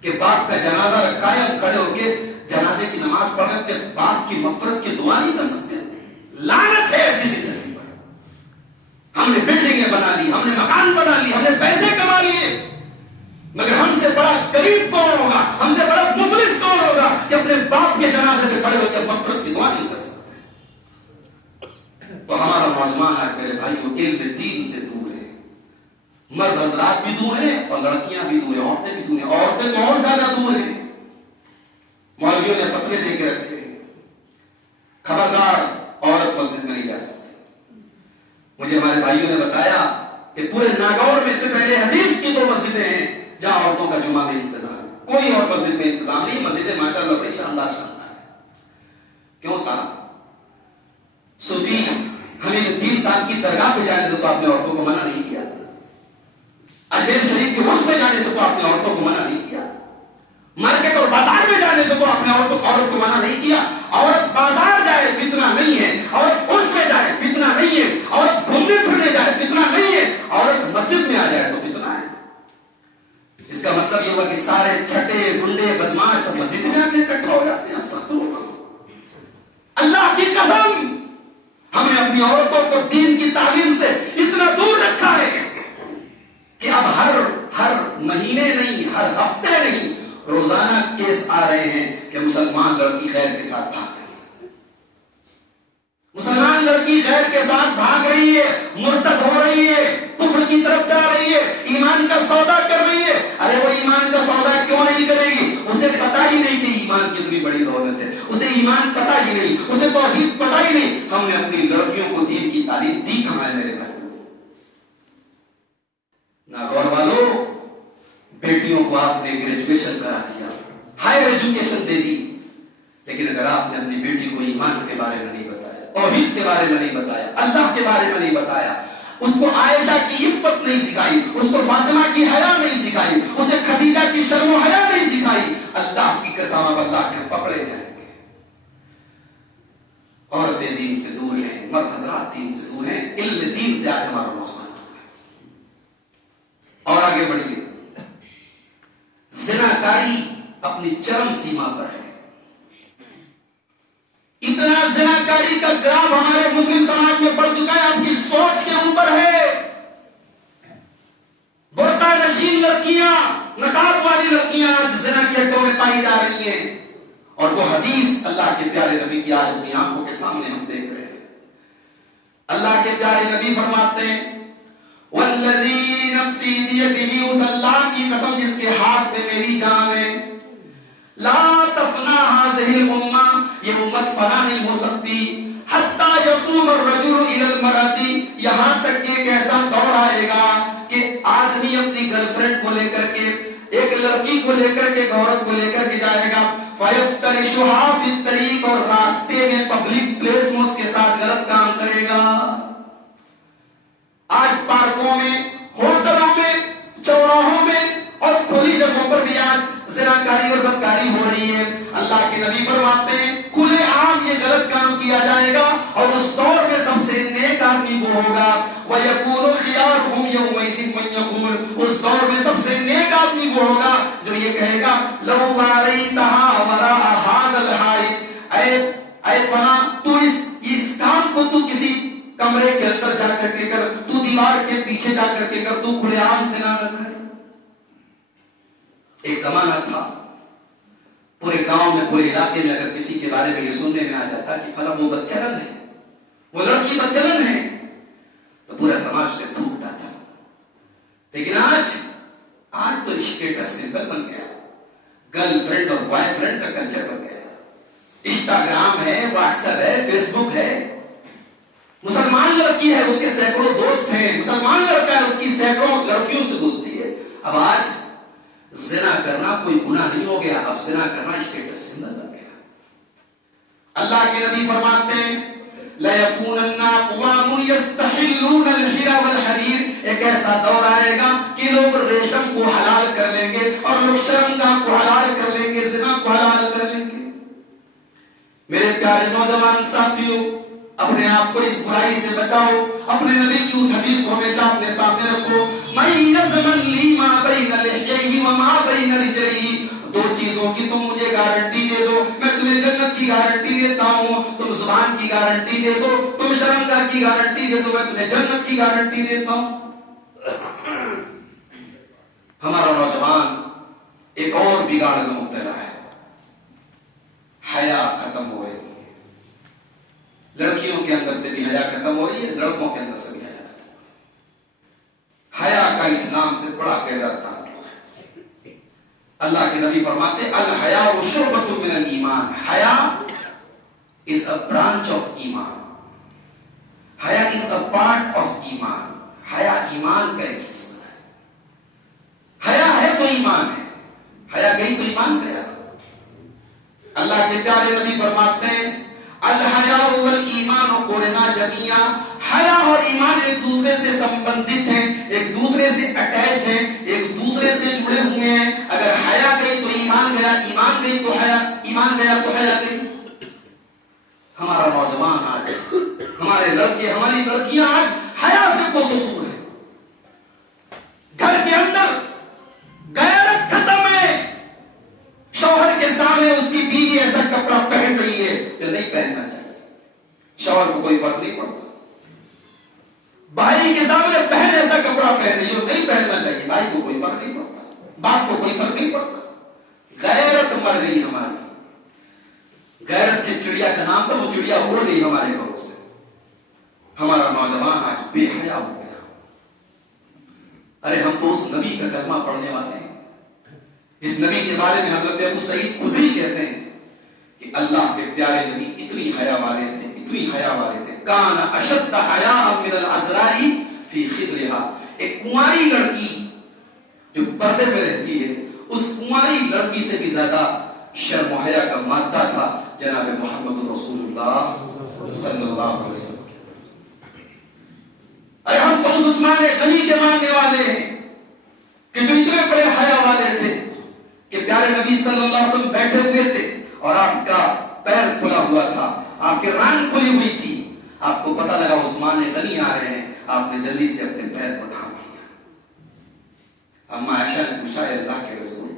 کہ باپ کا جنازہ رکھا ہے, ہم کھڑے ہو کے جنازے کی نماز پڑھ کے باپ کی مغفرت کی دعا نہیں کر سکتے. لعنت ہے ایسی زندگی پر. ہم نے بلڈنگیں بنا لی, ہم نے مکان بنا لی, ہم نے پیسے کما لیے, مگر ہم سے بڑا غریب کون ہوگا, ہم سے بڑا مفلس کون ہوگا کہ اپنے باپ کے جنازے پہ کھڑے ہو کے مغفرت کی دعا نہیں کر سکتے. تو ہمارا نوجوان آج میرے بھائیوں علم دین سے دور ہے. مرد حضرات بھی دور ہیں اور لڑکیاں بھی دور ہیں, عورتیں بھی دور ہیں. عورتیں تو اور زیادہ دور ہیں. مولویوں نے فتوے دے کے رکھے ہیں, خبردار عورت مسجد میں نہیں جا سکتی. مجھے ہمارے بھائیوں نے بتایا کہ پورے ناگور میں سے پہلے حدیث کی 2 مسجدیں ہیں جہاں عورتوں کا جمعہ میں انتظام ہے. کوئی اور مسجد میں انتظام نہیں. مسجدیں ماشاءاللہ بڑی شاندار شاندار ہے. کیوں صاحب؟ صوفی حمید الدین صاحب کی درگاہ پہ جانے سے تو آپ نے عورتوں کو منع نہیں کیا, اجمیر شریف کے عرس میں جانے سے تو آپ نے عورتوں کو منع نہیں کیا, مارکیٹ اور بازار میں جانے سے تو آپ نے عورت کو منع نہیں کیا. عورت بازار جائے فتنہ نہیں ہے, عورت عرس میں جائے فتنہ نہیں ہے, عورت گھومنے پھرنے جائے فتنہ نہیں ہے, عورت مسجد میں آ جائے تو فتنہ ہے. اس کا مطلب یہ ہوا کہ سارے چھٹے گنڈے بدماش سب مسجد میں آ کے اکٹھا ہو جاتے ہیں. استغفر اللہ. اللہ کی قسم ہم نے اپنی عورتوں کو دین کی تعلیم سے اتنا دور رکھا ہے کہ اب ہر مہینے نہیں, ہر ہفتے نہیں, روزانہ کیس آ رہے ہیں کہ مسلمان لڑکی غیر کے ساتھ بھاگ رہی ہے, مسلمان لڑکی غیر کے ساتھ بھاگ رہی ہے, مرتد ہو رہی ہے, کفر کی طرف جا رہی ہے, ایمان کا سودا کر رہی ہے. ارے وہ ایمان کا سودا کیوں نہیں کرے گی؟ اسے پتا ہی نہیں کہ ایمان کتنی بڑی دولت ہے, اسے ایمان پتا ہی نہیں, اسے توحید پتا ہی نہیں. ہم نے اپنی لڑکیوں کو دین کی تعلیم دی کہاں ہے میرے بھائی؟ ناگور والوں, بیٹیوں کو آپ نے گریجویشن کرا دیا, ہائر ایجوکیشن دے دی, لیکن اگر آپ نے اپنی بیٹی کو ایمان کے بارے میں نہیں بتایا, توحید کے بارے میں نہیں بتایا, اللہ کے بارے میں نہیں بتایا, اس کو عائشہ کی عفت نہیں سکھائی، اس کو فاطمہ کی حیا نہیں سکھائی، اسے خدیجہ کی شرم و حیا نہیں سکھائی، اللہ کی قسم اب اللہ کے پکڑے جائیں گے۔ عورتیں دین سے دور ہیں، مرد حضرات دین سے دور ہیں، علم دین سے آج ہمارا نوجوان دور ہے۔ اور آگے بڑھیے، زناکاری اپنی چرم سیما پر ہے۔ اتنا زناکاری کا گراف ہمارے مسلم سماج میں بڑھ چکا ہے، آپ کی سوچ کے اوپر ہے۔ برقع نشین لڑکیاں، نقاب والی لڑکیاں آج زنا کے اڈوں میں پائی جا رہی ہیں، اور وہ حدیث اللہ کے پیارے نبی کی آج اپنی آنکھوں کے سامنے ہم دیکھ رہے ہیں۔ اللہ کے پیارے نبی فرماتے ہیں والذی نفسی بیدہ، اس اللہ کی قسم جس کے ہاتھ میں میری جان ہے، لا تفنا هذه الامہ، یہ امت فنا نہیں ہو سکتی، حتی یقوم الرجل الی المرأة، یہاں تک کہ ایک ایسا دور آئے گا کہ آدمی اپنی گرل فرینڈ کو لے کر کے، ایک لڑکی کو لے کر کے، ایک عورت کو لے کر کے جائے گا، فَيَفْتَرِشُهَا فِي الطَّرِيقِ، اور راستے میں پبلک پلیس میں اس کے ساتھ غلط کام کرے گا۔ آج پارکوں میں، ہوٹلوں میں، چوراہوں میں اور کھلی جگہوں پر بھی آج زناکاری اور بدکاری ہو رہی ہے۔ اللہ کے نبی فرماتے ہیں کھلے عام یہ غلط کام کیا جائے گا، اور اس دور میں سب سے نیک آدمی وہ ہوگا، وَيَكُونُ خِيَارُهُمْ يَوْمَئِذٍ مَن يَقُولُ، اس دور میں سب سے نیک آدمی وہ ہوگا جو یہ کہے گا لَوْ وَارَيْتَهَا وَرَاءَ هَذَا الْحَائِطِ، اے فلاں تو اس کام کو تو کسی کمرے کے اندر جا کر کے کر، تو دیوار کے پیچھے جا کر کے کر، تو کھلے عام سے نہ کر۔ ایک زمانہ تھا پورے گاؤں میں، پورے علاقے میں اگر کسی کے بارے میں یہ سننے میں آ جاتا کہ فلاں وہ بدچلن ہے، وہ لڑکی بدچلن ہے، تو پورا سماج سے تھوکتا تھا۔ لیکن آج تو رشتے کا سمبل بن گیا، گرل فرینڈ اور بوائے فرینڈ کا کلچر بن گیا، انسٹاگرام ہے، واٹس ایپ ہے، فیس بک ہے۔ مسلمان لڑکی ہے، اس کے سینکڑوں دوست ہیں، مسلمان لڑکا ہے، اس کی سینکڑوں لڑکیوں سے دوستی ہے۔ اب آج زنا کرنا کوئی گناہ نہیں ہو گیا، اب زنا کرنا اسٹیٹس سمبل بن گیا۔ اللہ کے نبی فرماتے ہیں لَيَكُونَنَّ أَقْوَامٌ يَسْتَحِلُّونَ الْحِرَ وَالْحَرِيرَ، ایک ایسا دور آئے گا کہ لوگ ریشم کو حلال کر لیں گے، اور لوگ شرمگاہ کو حلال کر لیں گے، زنا کو حلال کر لیں گے۔ میرے پیارے نوجوان ساتھیوں، اپنے آپ کو اس برائی سے بچاؤ، اپنے نبی کی اس حدیث کو ہمیشہ اپنے سامنے رکھو، مَن يَضْمَنْ لِي مَا بَيْنَ لِحْيَيْهِ وَمَا بَيْنَ رِجْلَيْهِ، دو چیزوں کی تم مجھے گارنٹی دے دو، میں تمہیں جنت کی گارنٹی دیتا ہوں، تم زبان کی گارنٹی دے دو، تم شرمگاہ کی گارنٹی دے دو، میں تمہیں جنت کی گارنٹی دیتا ہوں۔ ہمارا نوجوان ایک اور بگاڑ میں مبتلا ہے، حیا ختم ہو رہی ہے، لڑکیوں کے اندر سے بھی حیا ختم ہو رہی ہے، لڑکوں کے اندر سے بھی حیا ختم ہو رہی ہے۔ حیا کا اسلام سے بڑا گہرا تعلق ہے۔ اللہ کے نبی فرماتے الحیاء شعبۃ من الایمان، حیا is a branch of ایمان، حیا is a part of ایمان، حیا ایمان کا ایک حصہ ہے۔ حیا ہے تو ایمان ہے، حیا گئی تو ایمان گیا۔ اللہ کے پیارے نبی فرماتے ہیں الحیاء والایمان قرنا جميعا، حیا اور ایمان ایک دوسرے سے سمبندھت ہیں، ایک دوسرے سے اٹیچ ہیں، ایک دوسرے سے جڑے ہوئے ہیں۔ اگر حیا گئی تو ایمان گیا، ایمان گئی تو حیا، ایمان گیا تو حیا گئی۔ ہمارا نوجوان آج، ہمارے لڑکے، ہماری لڑکیاں آج حیا سے کوسوں دور ہیں۔ گھر کے اندر غیرت ختم ہے، شوہر کے سامنے اس کی بیوی ایسا کپڑا پہن رہی ہے جو نہیں پہننا چاہیے، شوہر کو کوئی فرق نہیں پڑتا۔ بھائی کے سامنے بہن ایسا کپڑا پہن رہی ہے جو نہیں پہننا چاہیے، بھائی کو کوئی فرق نہیں پڑتا، باپ کو کوئی فرق نہیں پڑتا۔ غیرت مر گئی ہماری، غیرت جس چڑیا کا نام تھا وہ چڑیا اڑ گئی ہمارے گھروں سے۔ ہمارا نوجوان آج بے حیا ہو گیا۔ ارے ہم تو اس نبی کا کلمہ پڑھنے والے ہیں جس نبی کے بارے میں حضرت ابو سعید خود ہی کہتے ہیں کہ اللہ کے پیارے نبی اتنی حیا والے تھے، اتنی حیا والے تھے، کان اشد حیاء من العذراء فی خدرها، ایک کنواری لڑکی جو پردے میں رہتی ہے، اس کنواری لڑکی سے بھی زیادہ شرم و حیا کا مادہ تھا جناب محمد رسول اللہ صلی اللہ علیہ وسلم۔ ارے ہم تو اس عثمان غنی کے ماننے والے ہیں کہ جو اتنے بڑے حیا والے تھے کہ پیارے نبی صلی اللہ علیہ وسلم بیٹھے ہوئے تھے اور آپ کا پیر کھلا ہوا تھا، آپ کی ران کھلی ہوئی تھی، آپ کو پتا لگا عثمان غنی آ رہے ہیں، آپ نے جلدی سے اپنے پیر کو ڈھانپ لیا۔ اما عائشہ نے پوچھا، اے اللہ کے رسول،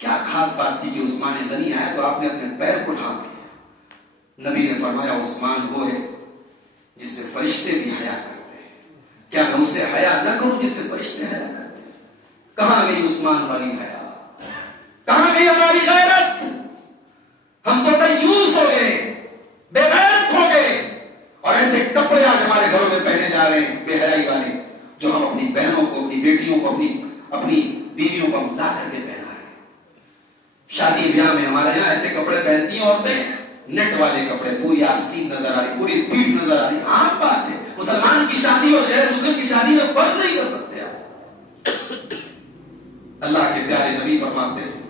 کیا خاص بات تھی کہ عثمان غنی آیا تو آپ نے اپنے پیر کو ڈھانپ لیا؟ نبی نے فرمایا، عثمان وہ ہے جس سے فرشتے بھی حیا کرتے ہیں، کیا میں اس سے حیا نہ کروں جس سے فرشتے حیا کرتے ہیں؟ کہاں گئی عثمان والی حیا؟ کہاں گئی ہماری غیرت؟ ہم تو دیوس ہو گئے، بے غیرت ہو گئے، اور ایسے کپڑے آج ہمارے گھروں میں پہنے جا رہے ہیں بے حیائی والے، جو ہم اپنی بہنوں کو، اپنی بیٹیوں کو، اپنی بیویوں کو ہم لا کر کے پہنا رہے ہیں۔ شادی بیاہ میں ہمارے یہاں ایسے کپڑے پہنتی ہیں عورتیں، نیٹ والے کپڑے، پوری آستین نظر آ رہی، پوری پیٹھ نظر آ رہی۔ عام بات ہے، مسلمان کی شادی اور غیر مسلم کی شادی میں فرق نہیں کر سکتے آپ۔ اللہ کے پیارے نبی فرماتے ہیں،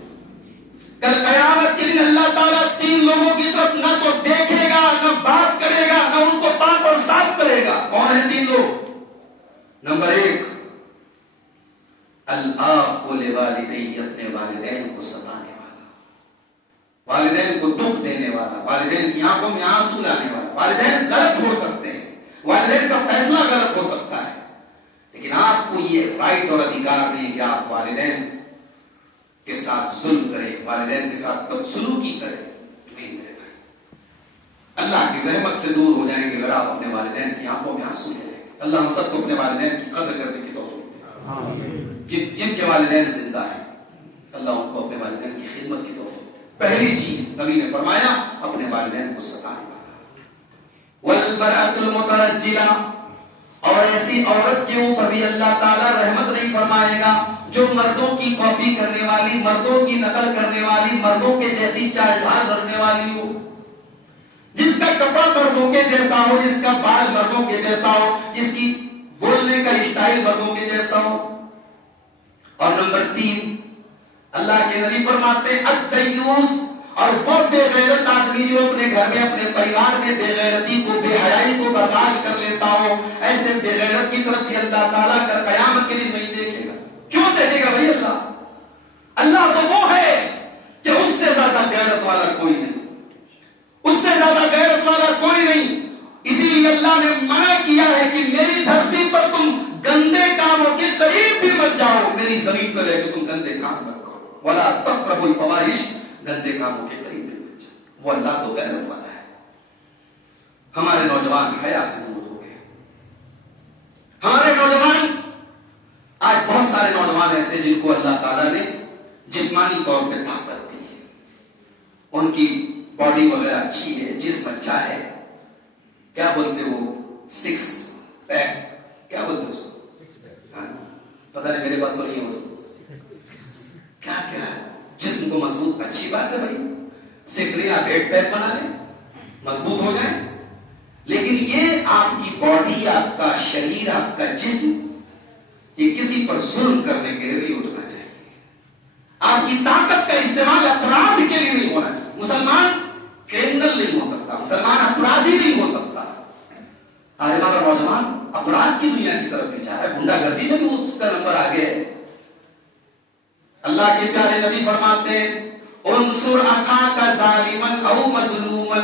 کل قیامت کے دن اللہ تعالیٰ 3 لوگوں کی طرف نہ تو دیکھے گا، نہ بات کرے گا، نہ ان کو پاک اور صاف کرے گا۔ کون ہیں 3 لوگ؟ نمبر 1، الآب لوالدیہ، اپنے والدین کو ستانے والا، والدین کو دکھ دینے والا، والدین کی آنکھوں میں آنسو لانے والا۔ والدین غلط ہو سکتے ہیں، والدین کا فیصلہ غلط ہو سکتا ہے، لیکن آپ کو یہ رائٹ اور ادھیکار نہیں کہ آپ والدین کے ساتھ ظلم کریں، والدین کے ساتھ بدسلوکی کریں۔ نہیں میرے بھائی، اللہ کی رحمت سے دور ہو جائیں گے اگر آپ اپنے والدین کی آنکھوں میں آنسو لے لیں گے۔ اللہ ہم سب کو اپنے والدین کی قدر کرنے کی توفیق دے۔ جن کے والدین زندہ ہیں، اللہ ان کو اپنے والدین کی خدمت کی توفیق دے۔ پہلی چیز نبی نے فرمایا، اپنے والدین کو ستانے والا۔ والمرأة المترجلہ، اور ایسی عورت کے اوپر بھی اللہ تعالیٰ رحمت نہیں فرمائے گا جو مردوں کی کاپی کرنے والی، مردوں کی نقل کرنے والی، مردوں کے جیسی چال ڈھال رکھنے والی ہو، جس کا کپڑا مردوں کے جیسا ہو، جس کا بال مردوں کے جیسا ہو، جس کی بولنے کا اسٹائل مردوں کے جیسا ہو۔ اور نمبر 3، اللہ کے نبی فرماتے ہیں الدیوس، اور وہ بے غیرت آدمی جو اپنے گھر میں، اپنے پریوار میں بے غیرتی کو، بے حیائی کو برداشت کر لیتا ہو، ایسے بے غیرت کی طرف بھی اللہ تعالیٰ کل قیامت کے دن نہیں دیکھے گا۔ کیوں دیکھے گا بھائی اللہ تو وہ ہے کہ اس سے زیادہ غیرت والا کوئی نہیں، اس سے زیادہ غیرت والا کوئی نہیں۔ اسی لیے اللہ نے منع کیا ہے کہ میری دھرتی پر تم گندے کاموں کے قریب بھی مت جاؤ، میری زمین پر رہ کے تم گندے کام مت کرو، ولا تقربوا الفواحش، گندے کاموں کے قریب بھی مت جاؤ۔ وہ اللہ تو غیرت والا ہے۔ ہمارے نوجوان حیا سے دور ہو گئے، ہمارے نوجوان، آج بہت سارے نوجوان ایسے جن کو اللہ تعالیٰ نے جسمانی طور پہ طاقت دی ہے، ان کی باڈی وغیرہ اچھی ہے، جسم اچھا ہے، کیا بولتے وہ 6 پیک، کیا بولتے اس کو؟ پتہ نہیں، میرے بات تو نہیں ہے اس کو، کیا جسم کو مضبوط، اچھی بات ہے بھائی، 6 نہیں، آپ 8 پیک بنا لیں، مضبوط ہو جائیں، لیکن یہ آپ کی باڈی، آپ کا شریر، آپ کا جسم، یہ کسی پر ظلم کرنے کے لیے نہیں اٹھنا چاہیے۔ آپ کی طاقت کا استعمال اپرادھ کے لیے نہیں ہونا چاہیے۔ مسلمان کرمنل نہیں ہو سکتا، مسلمان اپرادھی نہیں ہو سکتا۔ آج ہمارا نوجوان اپرادھ کی دنیا کی طرف بھی جا رہا ہے، گنڈا گردی میں بھی اس کا نمبر آگے ہے۔ اللہ کے پیارے نبی فرماتے ہیں انصر اخاک ظالما او مظلوما،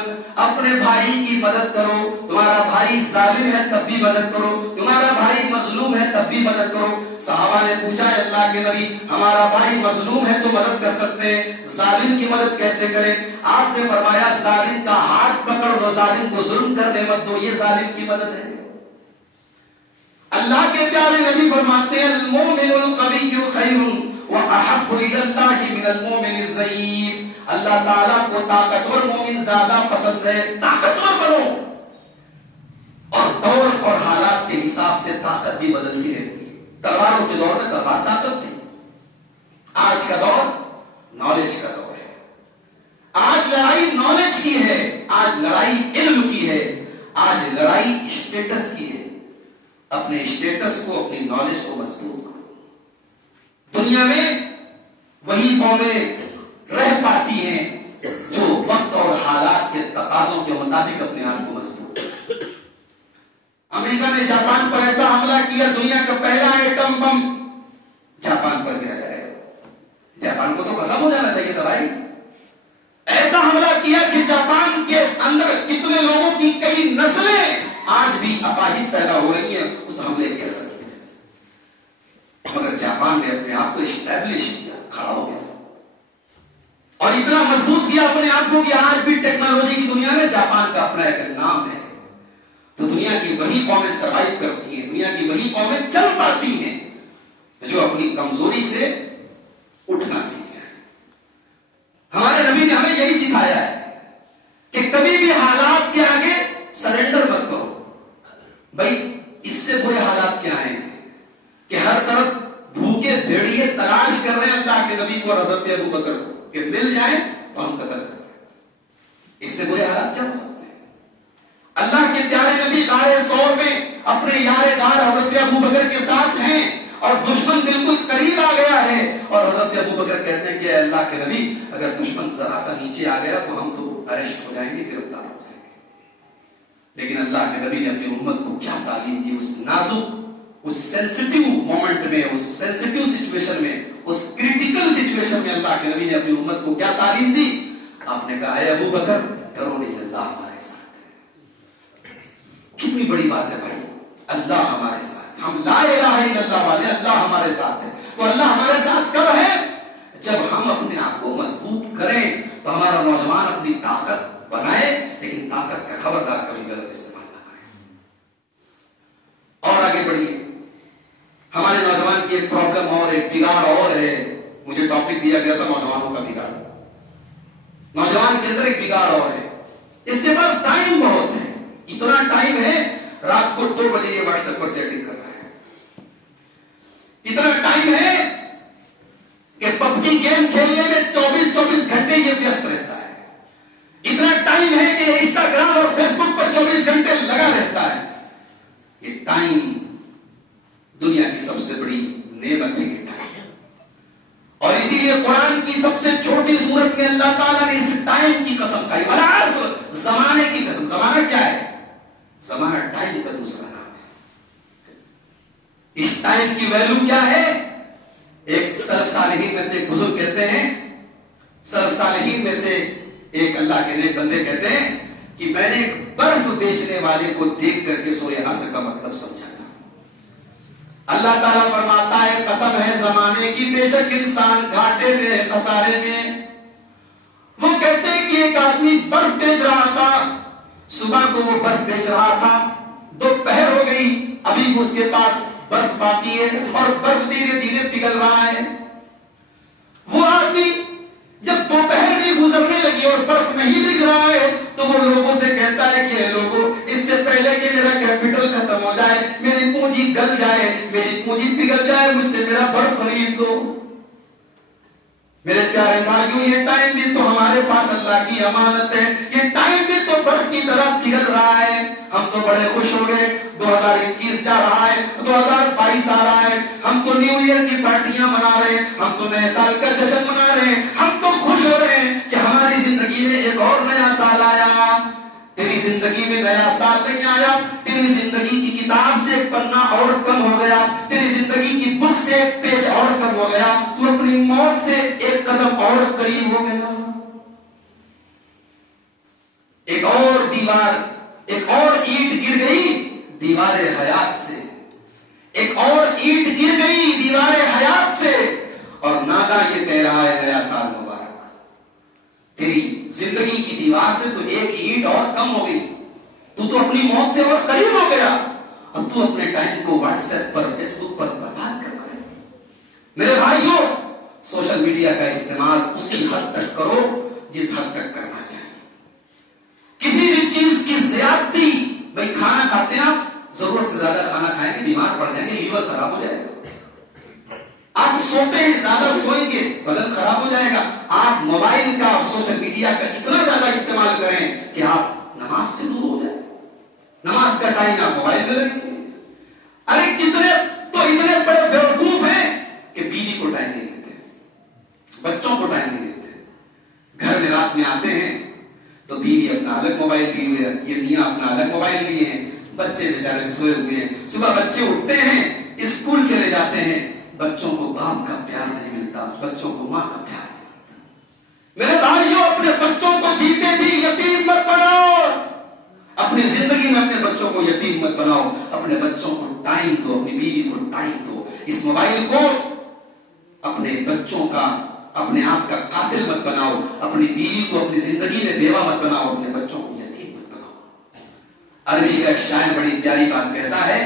اپنے بھائی کی مدد کرو، تمہارا بھائی ظالم ہے تب بھی مدد کرو، تمہارا بھائی مظلوم ہے تب بھی مدد کرو۔ صحابہ نے پوچھا ہے اللہ کے نبی، ہمارا بھائی مظلوم ہے تو مدد کر سکتے ہیں، ظالم کی مدد کیسے کریں؟ آپ نے فرمایا ظالم کا ہاتھ پکڑ لو، ظالم کو ظلم کرنے مت دو، یہ ظالم کی مدد ہے۔ اللہ کے پیارے نبی فرماتے ہیں المؤمن القوی خیر وَأَحَبُّ إِلَى اللَّهِ مِنَ الْمُؤْمِنِ الضَّعِيفِ، اللہ تعالیٰ کو طاقتور مومن زیادہ پسند ہے۔ طاقتور بنو، اور دور اور حالات کے حساب سے طاقت بھی بدلتی رہتی ہے۔ تلواروں کے دور میں تلوار طاقت تھی، آج کا دور نالج کا دور ہے، آج لڑائی نالج کی ہے، آج لڑائی علم کی ہے، آج لڑائی اسٹیٹس کی ہے۔ اپنے اسٹیٹس کو، اپنی نالج کو مضبوط کرو۔ دنیا میں وہی قومیں رہ پاتی ہیں جو وقت اور حالات کے تقاضوں کے مطابق اپنے آپ کو مضبوط کریں۔ امریکہ نے جاپان پر آج بھی اپاہج پیدا ہو رہی ہیں اس حملے کے اثر کی وجہ سے. مگر جاپان نے اپنے آپ کو اسٹیبلش کیا, کھڑا ہو گیا اور اتنا مضبوط کیا اپنے آپ کو کہ آج بھی ٹیکنالوجی کی دنیا میں جاپان کا اپنا ایک نام ہے. تو دنیا کی وہی قومیں سروائیو کرتی ہیں, دنیا کی وہی قومیں چل پاتی ہیں جو اپنی کمزوری سے اٹھنا سیکھ جائیں. ہمارے نبی نے ہمیں یہی سکھایا ہے کہ کبھی بھی حالات کے آگے سرنڈر مت کرو. بھائی اس سے برے حالات کیا ہیں کہ ہر طرف بھوکے بھیڑیے تلاش کر رہے ہیں اللہ کے نبی کو اور حضرت ابو بکر کو کہ مل جائیں تو ہم قتل کرتے ہیں. اس سے برے حالات کیا ہو سکتے ہیں؟ اللہ کے پیارے نبی غار ثور میں اپنے یار غار حضرت ابو بکر کے ساتھ ہیں اور دشمن بالکل قریب آ گیا ہے اور حضرت ابو بکر کہتے ہیں کہ اللہ کے نبی اگر دشمن ذرا سا نیچے آ گیا تو ہم تو اریسٹ ہو جائیں گے, گرفتار ہو جائیں گے. لیکن اللہ کے نبی نے اپنی امت کو کیا تعلیم دی اس نازک, اس سینسٹیو مومنٹ میں, اس سینسٹیو سچویشن میں, اس کریٹیکل سچویشن میں اللہ کے نبی نے اپنی امت کو کیا تعلیم دی؟ آپ نے کہا اے ابو بکر ڈرو نہیں, اللہ ہمارے ساتھ ہے. کتنی بڑی بات ہے بھائی, اللہ ہمارے ساتھ. ہم لا الہ الا اللہ والے, اللہ ہمارے ساتھ ہے. تو اللہ ہمارے ساتھ کب ہے؟ جب ہم اپنے آپ کو مضبوط کریں. تو ہمارا نوجوان اپنی طاقت بنائے لیکن طاقت کا خبردار کبھی غلط استعمال نہ کرے. اور آگے بڑھیے. ہمارے نوجوان کی ایک پرابلم اور ایک بگاڑ اور ہے. مجھے ٹاپک دیا گیا تھا نوجوانوں کا بگاڑ. نوجوان کے اندر ایک بگاڑ اور ہے, اس کے پاس ٹائم بہت ہے. اتنا ٹائم ہے رات کو 2 بجے یہ واٹس ایپ پر چیٹنگ کر رہا ہے. اتنا ٹائم ہے کہ پب جی گیم کھیلنے میں 24 گھنٹے یہ ویست رہتا ہے. اتنا ٹائم ہے کہ انسٹاگرام اور فیس بک پر 24 گھنٹے لگا رہتا ہے. یہ ٹائم دنیا کی سب سے بڑی نعمت ہے یہ ٹائم. اور اسی لیے قرآن کی سب سے چھوٹی سورت میں اللہ تعالیٰ نے اس ٹائم کی قسم کھائی. والعصر, زمانے کی قسم. زمانہ کیا ہے؟ زمانہ ٹائم کا دوسرا نام ہے. اس ٹائم کی ویلیو کیا ہے؟ ایک سلف صالحین میں سے ایک بزرگ کہتے ہیں, سلف صالحین میں سے ایک اللہ کے نیک بندے کہتے ہیں کہ میں نے ایک برف بیچنے والے کو دیکھ کر کے سورہ عصر کا مطلب سمجھا تھا. اللہ تعالیٰ فرماتا ہے قسم ہے زمانے کی بے شک انسان گھاٹے میں, خسارے میں. وہ کہتے ہیں کہ ایک آدمی برف بیچ رہا تھا, صبح کو وہ برف بیچ رہا تھا, دوپہر ہو گئی ابھی بھی اس کے پاس برف باقی ہے اور برف دھیرے دھیرے پگھل رہا ہے. وہ آدمی جب دوپہر بھی گزرنے لگی اور برف نہیں بک رہا ہے تو وہ لوگوں سے کہتا ہے کہ لوگوں اس سے پہلے کہ میرا کیپٹل ختم ہو جائے, میری پونجی گل جائے, میری پونجی پگھل جائے, مجھ سے میرا برف خرید دو. میرے پیارے بھائیوں یہ ٹائم بھی تو ہمارے پاس اللہ کی امانت ہے. یہ ٹائم بھی تو برف کی طرح پگھل رہا ہے. ہم تو بڑے خوش ہو گئے, 2021 جا رہا ہے, 2022 آ رہا ہے, ہم تو نیو ایئر کی پارٹیاں منا رہے ہیں, ہم تو نئے سال کا جشن منا رہے ہیں, ہم تو خوش ہو رہے ہیں کہ ہماری زندگی میں ایک اور نیا سال آیا. تیری زندگی میں نیا سال نہیں آیا, تیری زندگی کی کتاب سے ایک پنا اور کم ہو گیا, تیری زندگی کی بک سے ایک پیج اور کم ہو گیا, تو اپنی موت سے ایک قدم اور قریب ہو گیا. ایک اور دیوار, ایک اور اینٹ گر گئی دیوار حیات سے, ایک اور اینٹ گر گئی دیوار حیات سے, اور نادا یہ کہہ رہا ہے نیا سال مبارک. تیری زندگی کی دیوار سے تو ایک اینٹ اور کم ہو گئی, تو اپنی موت سے اور قریب ہو گیا. اب تو اپنے ٹائم کو واٹس ایپ پر, فیس بک پر برباد کر رہا ہے. میرے بھائیوں سوشل میڈیا کا استعمال اسی حد تک کرو جس حد تک کرنا چاہیے. کسی بھی چیز کی زیادتی, بھائی کھانا کھاتے ہیں آپ, ضرورت سے زیادہ کھانا کھائیں گے بیمار پڑ جائیں گے, لیور خراب ہو جائے گا. آپ سوتے ہیں زیادہ سوئیں گے بدن خراب ہو جائے گا. آپ موبائل کا اور سوشل میڈیا کا اتنا زیادہ استعمال کریں کہ آپ نماز سے دور ہو جائیں. نماز کا ٹائم آپ موبائل میں لگیں گے. ارے کتنے تو اتنے بڑے بیوقوف ہیں کہ بیوی کو ٹائم نہیں دیتے, بچوں کو ٹائم نہیں دیتے. گھر میں رات میں آتے ہیں تو بیوی اپنا الگ موبائل لیے ہوئے, یہ میاں اپنا الگ موبائل لیے ہیں, بچے بیچارے سوئے ہوئے ہیں. صبح بچے اٹھتے ہیں, اسکول چلے جاتے ہیں, بچوں کو باپ کا پیار نہیں ملتا, بچوں کو ماں کا پیار نہیں ملتا. میرے بھائیوں اپنے بچوں کو جیتے جی یتیم مت بناؤ. اپنی زندگی میں اپنے بچوں کو کو یتیم مت بناؤ، اپنے بچوں کو ٹائم دو، اپنی بیوی کو ٹائم دو. اس موبائل کو اپنے بچوں کا، اپنے آپ کا قاتل مت بناؤ، اپنی بیوی کو اپنی زندگی میں بیوہ مت بناؤ، اپنے بچوں کو یتیم مت بناؤ. عربی کا ایک شاعر بڑی پیاری بات کہتا ہے،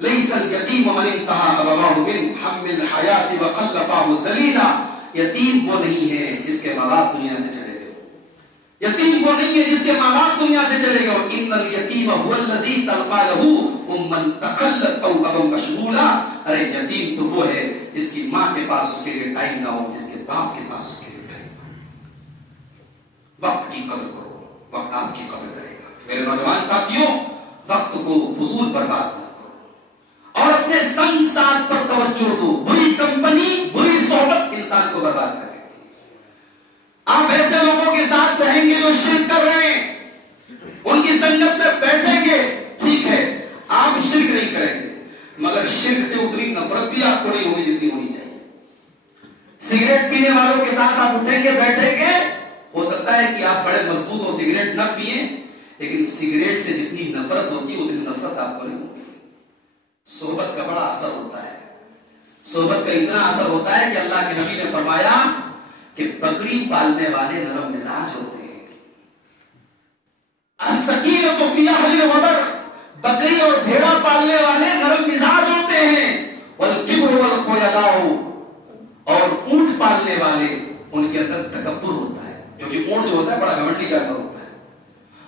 لیس الیتیم من انتہا ابواہ من حمل الحیات وخلفاہ ذلیلا. یتیم وہ نہیں ہے جس کے ماں باپ دنیا سے چلے گئے، یتیم وہ نہیں ہے جس کے ماں باپ دنیا سے چلے گئے. ان الیتیم هو الذی تلقى له ام تخلت او ابا مشغولا. ارے یتیم تو وہ ہے جس کی ماں کے پاس اس کے لیے ٹائم نہ ہو، جس کے باپ کے پاس اس کے لیے ٹائم نہ ہو. وقت کی قدر کرو، وقت آپ کی قدر کرے گا. میرے نوجوان ساتھیوں، وقت کو فضول برباد نہ کرو اور اپنے سنگ ساتھ پر توجہ دو. بری کمپنی، بری صحبت انسان کو برباد کر دیتی ہے. آپ ایسے لوگوں کے ساتھ رہیں گے جو شرک کر رہے ہیں، ان کی سنگت میں بیٹھیں گے، ٹھیک ہے آپ شرک نہیں کریں گے، مگر شرک سے اتنی نفرت بھی آپ کو نہیں ہوگی جتنی ہونی چاہیے. سگریٹ پینے والوں کے ساتھ آپ اٹھیں گے، بیٹھیں گے، ہو سکتا ہے کہ آپ بڑے مضبوط ہو، سگریٹ نہ پیئیں، لیکن سگریٹ سے جتنی نفرت ہوتی ہے اتنی نفرت آپ کو نہیں ہوتی. صحبت کا بڑا اثر ہوتا ہے، صحبت کا اتنا اثر ہوتا ہے کہ اللہ کے نبی نے فرمایا کہ بکری پالنے والے نرم مزاج ہوتے ہیں. السکینۃ فی اہل الوبر، بکری اور بھیڑا پالنے والے نرم مزاج ہوتے ہیں. والکبر والخیلاء، اور اونٹ پالنے والے ان کے اندر تکبر ہوتا ہے، کیونکہ اونٹ جو ہوتا ہے بڑا گھمنڈی جانور ہوتا ہے.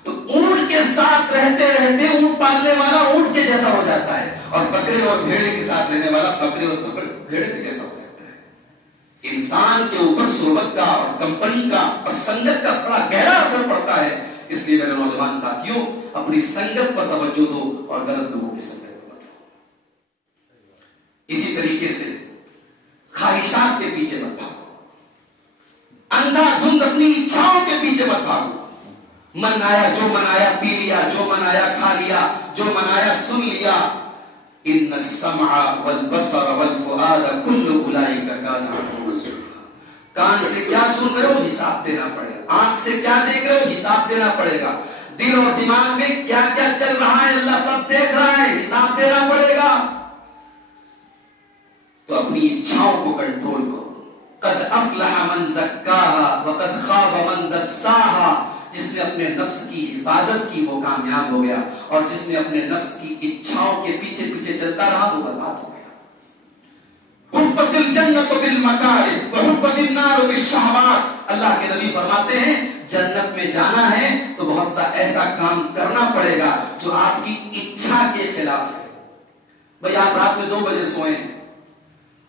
تو اونٹ کے ساتھ رہتے رہتے اونٹ پالنے والا اونٹ کے جیسا ہو جاتا ہے، اور بکرے اور بھیڑے کے ساتھ رہنے والا بکرے اور بھیڑے کے جیسا ہو جاتا ہے. انسان کے اوپر صحبت کا اور کمپنی کا اور سنگت کا بڑا گہرا اثر پڑتا ہے. اس لیے میرے نوجوان ساتھیوں، اپنی سنگت پر توجہ دو اور غلط لوگوں کی سنگت پر مت دو. اسی طریقے سے خواہشات کے پیچھے مت بھاگو، اندھا دھند اپنی اچھاؤں کے پیچھے مت بھاگو. من آیا جو من آیا پی لیا، جو من آیا کھا لیا، جو من آیا سن لیا. ان السمع والبصر والفؤاد كل اولئک کان عنہ مسؤولا. کان سے کیا سن رہے ہو حساب دینا پڑے گا، آنکھ سے کیا دیکھ رہے ہو حساب دینا پڑے گا، دل اور دماغ میں کیا کیا چل رہا ہے اللہ سب دیکھ رہا ہے، حساب دینا پڑے گا. تو اپنی اچھاؤں کو کنٹرول کرو. قد افلح من زکاها وقد خاب من دساها. جس نے اپنے نفس کی حفاظت کی وہ کامیاب ہو گیا، اور جس نے اپنے نفس کی اچھاؤں کے پیچھے پیچھے چلتا رہا وہ برباد ہو گیا. حفت الجنت بالمکارہ وحفت النار بالشہوات. اللہ کے نبی فرماتے ہیں جنت میں جانا ہے تو بہت سا ایسا کام کرنا پڑے گا جو آپ کی اچھا کے خلاف ہے. بھئی آپ رات میں 2 بجے سوئے ہیں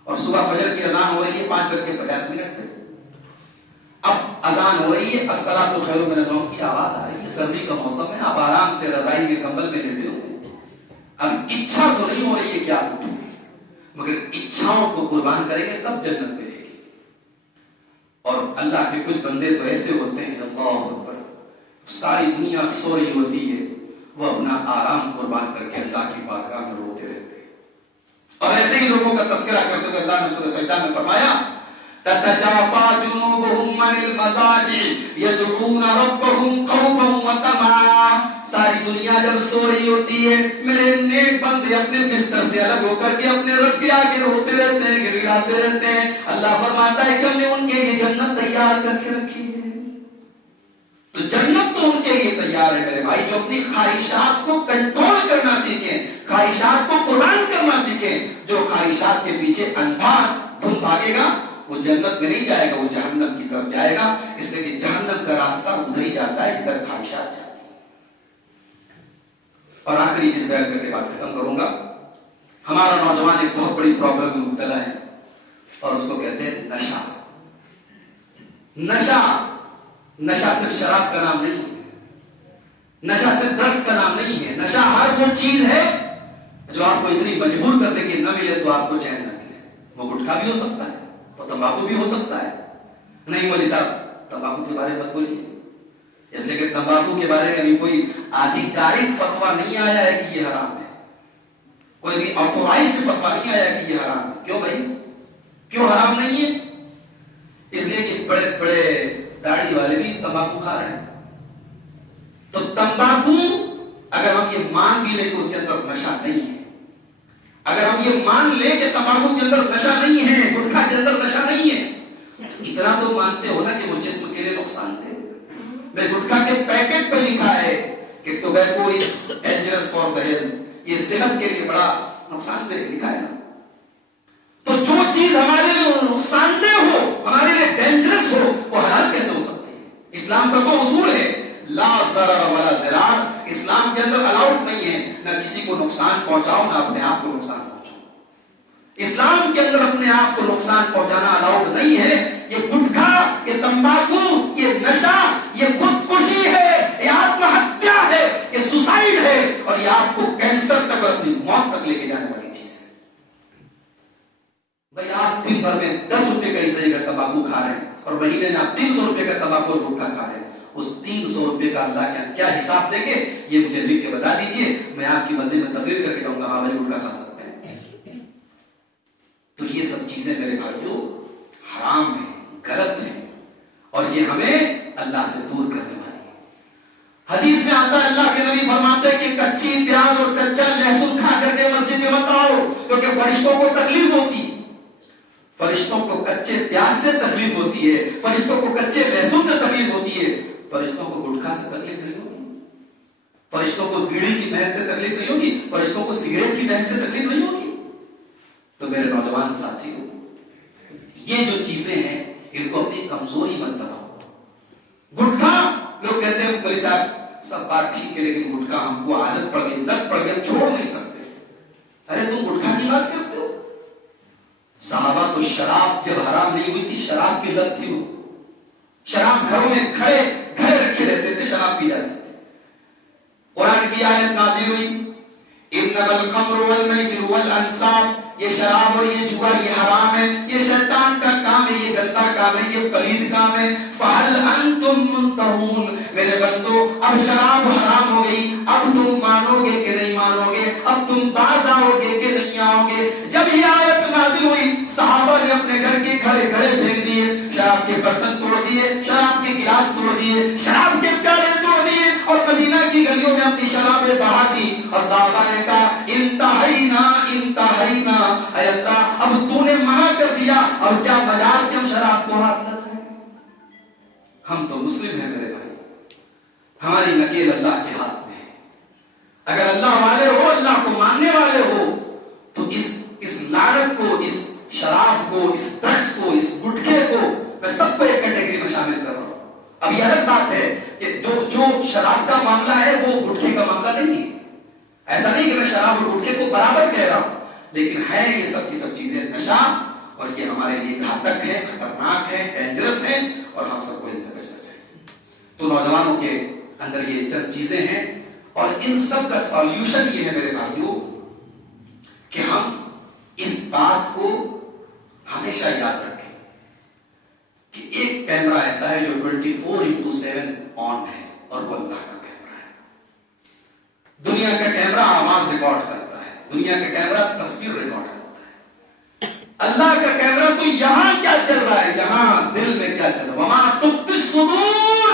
اور صبح فجر کی اذان ہو رہی ہے 5:50 پہ. اب اذان ہو رہی ہے الصلاۃ خیر من النوم کی آواز آ رہی ہے، سردی کا موسم ہے، آپ آرام سے رضائی میں کمبل میں لیٹے ہوئے. اب اچھا تو نہیں ہو رہی ہے کہ آپ اٹھیں، مگر اچھاؤں کو قربان کریں گے تب جنت ملے گی. اور اللہ کے کچھ بندے تو ایسے ہوتے ہیں، اللہ اکبر، ساری دنیا سو رہی ہوتی ہے، وہ اپنا آرام قربان کر کے اللہ کی بارگاہ میں روتے رہتے ہیں. اور ایسے ہی لوگوں کا تذکرہ کرتے ہوئے اللہ نے سورہ سجدہ میں فرمایا تتجافى جنوبهم عن المضاجع يدعون ربهم خوفا وطمعا. ساری دنیا جب سو رہی ہوتی ہے میرے نیک بندے اپنے بستر سے الگ ہو کر کے اپنے رب کے آگے روتے رہتے ہیں، گڑگڑاتے رہتے ہیں. اللہ فرماتا ہے کہ ہم نے ان کے لیے جنت تیار کر کے رکھی ہے. تو جنت تو ان کے لیے تیار ہے میرے بھائی. جو اپنی خواہشات کو کنٹرول کرنا سیکھیں، خواہشات کو قربان کرنا سیکھیں. جو خواہشات کے پیچھے اندھا دھن بھاگے گا وہ جنت میں نہیں جائے گا، وہ جہنم کی طرف جائے گا. اس لیے کہ جہنم کا راستہ ادھر ہی جاتا ہے جدھر خواہشات جاتی ہیں. اور آخری چیز بیان کر کے بات ختم کروں گا. ہمارا نوجوان ایک بہت بڑی پرابلم میں مبتلا ہے اور اس کو کہتے ہیں نشہ. نشہ نشہ صرف شراب کا نام نہیں ہے، نشہ صرف ڈرگس کا نام نہیں ہے. نشہ ہر وہ چیز ہے جو آپ کو اتنی مجبور کر دے کہ نہ ملے تو آپ کو چین نہ ملے. وہ گٹکا بھی ہو سکتا ہے، وہ تمباکو بھی ہو سکتا ہے. نہیں مولوی صاحب تمباکو کے بارے میں مت بولیے، اس لیے کہ تمباکو کے بارے میں ابھی کوئی آدھیکارک فتویٰ نہیں آیا ہے کہ یہ حرام ہے، کوئی بھی آتھورائزڈ فتویٰ نہیں آیا کہ یہ حرام ہے. کیوں بھائی، کیوں حرام نہیں ہے؟ اس لیے کہ بڑے بڑے داڑھی والے بھی تمباکو کھا رہے ہیں. تو تمباکو اگر ہم یہ مان بھی لیں کہ اس کے اندر نشہ نہیں ہے، اگر ہم یہ مان لیں کہ تمباکو کے اندر نشہ نہیں ہے، گٹکھا کے اندر نشہ نہیں ہے، اتنا تو مانتے ہو نا کہ وہ جسم کے لیے نقصان دہ۔ میں گٹکھا کے پیکٹ پہ لکھا ہے کہ tobacco is dangerous for the health, یہ صحت کے لیے بڑا نقصان دہ لکھا ہے نا۔ تو جو چیز ہمارے لیے نقصان دہ ہو، ہمارے لیے ڈینجرس ہو، وہ حلال کیسے ہو سکتی ہے؟ اسلام کا تو اصول ہے لا ضرر ولا ضرار، اسلام کے اندر الاؤڈ نہیں ہے نہ کسی کو نقصان پہنچاؤ نہ اپنے آپ کو نقصان پہنچاؤ۔ اسلام کے اندر اپنے آپ کو نقصان پہنچانا الاؤڈ نہیں ہے۔ یہ گٹکھا، یہ تمباکو، یہ نشہ، یہ خودکشی ہے، یہ آتم ہتیا ہے، یہ سوسائڈ ہے، اور یہ آپ کو کینسر تک اور اپنی موت تک لے کے جانے والی چیز ہے۔ بھائی آپ دن بھر میں 10 روپے کا عیسائی کا تمباکو کھا رہے ہیں اور مہینے میں آپ 300 روپے کا تمباکو اور گٹکھا کھا رہے ہیں، اس 300 روپے کا اللہ کا کیا حساب دیں گے یہ مجھے لکھ کے بتا دیجئے، میں آپ کی مسجد میں تقریر کر کے جاؤں گا، ہاں بھائی گٹکھا کھا سکتے ہیں۔ تو یہ سب چیزیں میرے بھائیوں حرام ہیں، غلط ہیں، اور یہ ہمیں اللہ سے دور کرنے والی ہے۔ حدیث میں آتا ہے اللہ کے نبی فرماتے ہیں کہ کچی پیاز اور کچا لہسن کھا کر کے مسجد میں مت آؤ، کیونکہ فرشتوں کو تکلیف ہوتی ہے۔ فرشتوں کو کچے پیاز سے تکلیف ہوتی ہے، فرشتوں کو کچے لہسن سے تکلیف ہوتی ہے، فرشتوں کو گٹکھا سے تکلیف نہیں ہوگی، فرشتوں کو بیڑی کی مہک سے تکلیف نہیں ہوگی، فرشتوں کو سگریٹ کی مہک سے تکلیف نہیں ہوگی۔ تو میرے نوجوان ساتھیوں، یہ جو چیزیں ہیں ان کو اپنی کمزوری مت بناؤ۔ گٹکھا، لوگ کہتے ہیں مولوی صاحب سب بات ٹھیک ہے لیکن گٹکھا ہم کو عادت پڑ گئی، لت پڑ گئی، ہم چھوڑ نہیں سکتے۔ ارے تم گٹکھا کی بات کرتے ہو؟ صحابہ تو شراب جب حرام نہیں ہوئی تھی شراب کی لت تھی، وہ شراب گھروں میں کھڑے رکھے رہتے تھے، شراب پی جاتے تھے۔ قرآن کی آیت نازل ہوئی انما الخمر والمیسر والانصاب، یہ شراب اور یہ جوا یہ حرام ہے، یہ شیطان کا کام ہے، یہ گندا کام ہے، یہ پلید کام ہے۔ فہل انتم منتہون، میرے بندو اب شراب حرام ہو گئی، اب تم مانو گے کہ نہیں مانو گے؟ اب تم باز آؤ گے کہ نہیں آؤ گے؟ جب یہ آیت نازل ہوئی صحابہ نے اپنے گھر کے گھڑے پھینک دیے، شراب کے برتن توڑ دیے، شراب کے گلاس توڑ دیے، شراب کے پیالے توڑ دیے، اور مدینہ کی گلیوں میں اپنی شرابیں بہا دی۔ اور صحابہ نے کہا انتہینا انتہینا، اے اللہ اب تو نے منع کر دیا، اور کیا مجال کہ ہم شراب کو ہاتھ لگائیں؟ ہم تو مسلم ہیں میرے بھائی، ہماری نکیل اللہ کے ہاتھ میں ہے۔ اگر اللہ والے ہو، اللہ کو ماننے والے ہو، تو اس لعنت کو، اس شراب کو، اس ڈرگس کو، اس گٹکے کو، میں سب کو ایک کیٹیگری میں شامل کر رہا ہوں۔ اب یہ الگ بات ہے کہ جو شراب کا معاملہ ہے وہ گٹکے کا معاملہ نہیں ہے۔ ایسا نہیں کہ میں شراب اور گٹکے کو برابر کہہ رہا ہوں، لیکن ہے یہ سب کی سب چیزیں نشہ، اور یہ ہمارے لیے گھاتک ہے، خطرناک ہے، ڈینجرس ہے، اور ہم سب کو ان سے بچنا چاہیے۔ تو نوجوانوں کے اندر یہ چند چیزیں ہیں، اور ان سب کا سولوشن یہ ہے میرے بھائیوں کہ ہم اس بات کو ہمیشہ یاد رکھیں کہ ایک کیمرہ ایسا ہے جو 24/7 آن ہے، اور وہ اللہ کا کیمرہ ہے۔ دنیا کا کیمرہ آواز ریکارڈ کرتا ہے، دنیا کا کیمرہ تصویر ریکارڈ کرتا ہے، اللہ کا کیمرہ تو یہاں کیا چل رہا ہے، یہاں دل میں کیا چل رہا ہے، وما تخفی الصدور،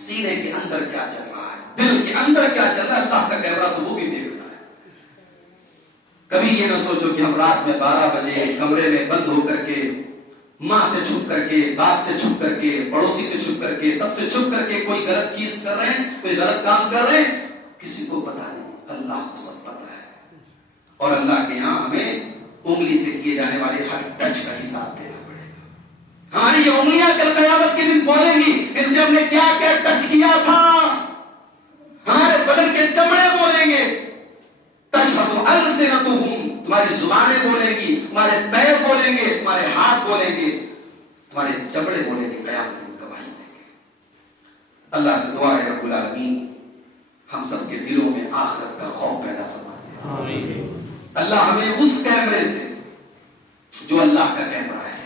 سینے کے اندر کیا چل رہا ہے، دل کے اندر کیا چل رہا ہے، اللہ کا کیمرہ تو وہ بھی دیکھ رہا ہے۔ کبھی یہ نہ سوچو کہ ہم رات میں 12 بجے کمرے میں بند ہو کر کے، ماں سے چھپ کر کے، باپ سے چھپ کر کے، پڑوسی سے چھپ کر کے، سب سے چھپ کر کے کوئی غلط چیز کر رہے ہیں، کوئی غلط کام کر رہے ہیں، کسی کو پتا نہیں، اللہ کو سب پتا ہے۔ اور اللہ کے یہاں ہمیں انگلی سے کیے جانے والے ہر ٹچ کا حساب دینا پڑے گا۔ ہماری یہ انگلیاں کل قیامت کے دن بولیں گی ان سے ہم نے کیا کیا ٹچ کیا تھا، ہمارے بدن کے چمڑے بولیں گے، تشہد السنتہم، تمہاری زبانیں بولیں گی، تمہارے پیر بولیں گے، تمہارے ہاتھ بولیں گے، تمہارے چمڑے بولیں گے، قیامت میں گواہی دیں گے۔ اللہ سے دعا ہے رب العالمین ہم سب کے دلوں میں آخرت کا خوف پیدا فرما دے۔ آمین۔ اللہ ہمیں اس کیمرے سے جو اللہ کا کیمرہ ہے،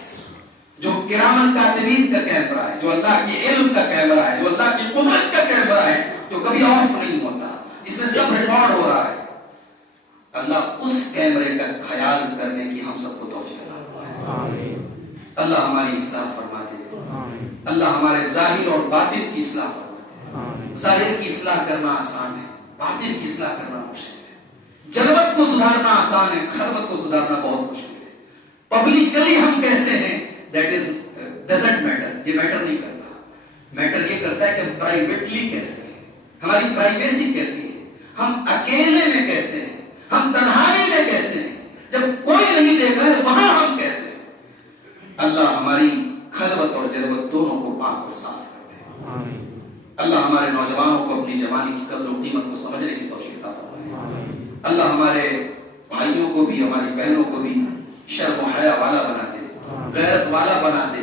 جو کرامن کاتبین کا کیمرہ ہے، جو اللہ کے علم کا کیمرہ ہے، جو اللہ کی قدرت کا کیمرہ ہے، جو کبھی آف نہیں ہوتا، جس میں سب ریکارڈ ہو رہا ہے، اللہ اس کیمرے کا خیال کرنے کی ہم سب کو توفیق عطا فرمائے۔ اللہ ہماری اصلاح فرما دے، اللہ ہمارے ظاہر اور باطن کی اصلاح فرما دے۔ ظاہر کی اصلاح کرنا آسان ہے، باطل کی اصلاح کرنا مشکل ہے. جلوت کو سدھارنا آسان ہے, خلوت کو سدھارنا بہت مشکل ہے. پبلکلی ہم کیسے ہیں دیٹ از ڈزنٹ میٹر, یہ میٹر نہیں کرتا. میٹر یہ کرتا ہے کہ ہم پرائیویٹلی کیسے ہیں, ہماری پرائیویسی کیسی ہے, ہم اکیلے میں کیسے ہیں, ہم تنہائی میں کیسے ہیں, جب کوئی نہیں دیکھ رہا ہے وہاں ہم کیسے ہیں. اللہ ہماری خلوت اور جلوت دونوں کو پاک اور صاف کرتے ہیں. اللہ ہمارے نوجوانوں کو اپنی جوانی کی قدر و قیمت کو سمجھنے کی توفیق عطا فرمائے. اللہ ہمارے بھائیوں کو بھی ہماری بہنوں کو بھی شرم و حیا والا بنا دے, غیرت والا بنا دے,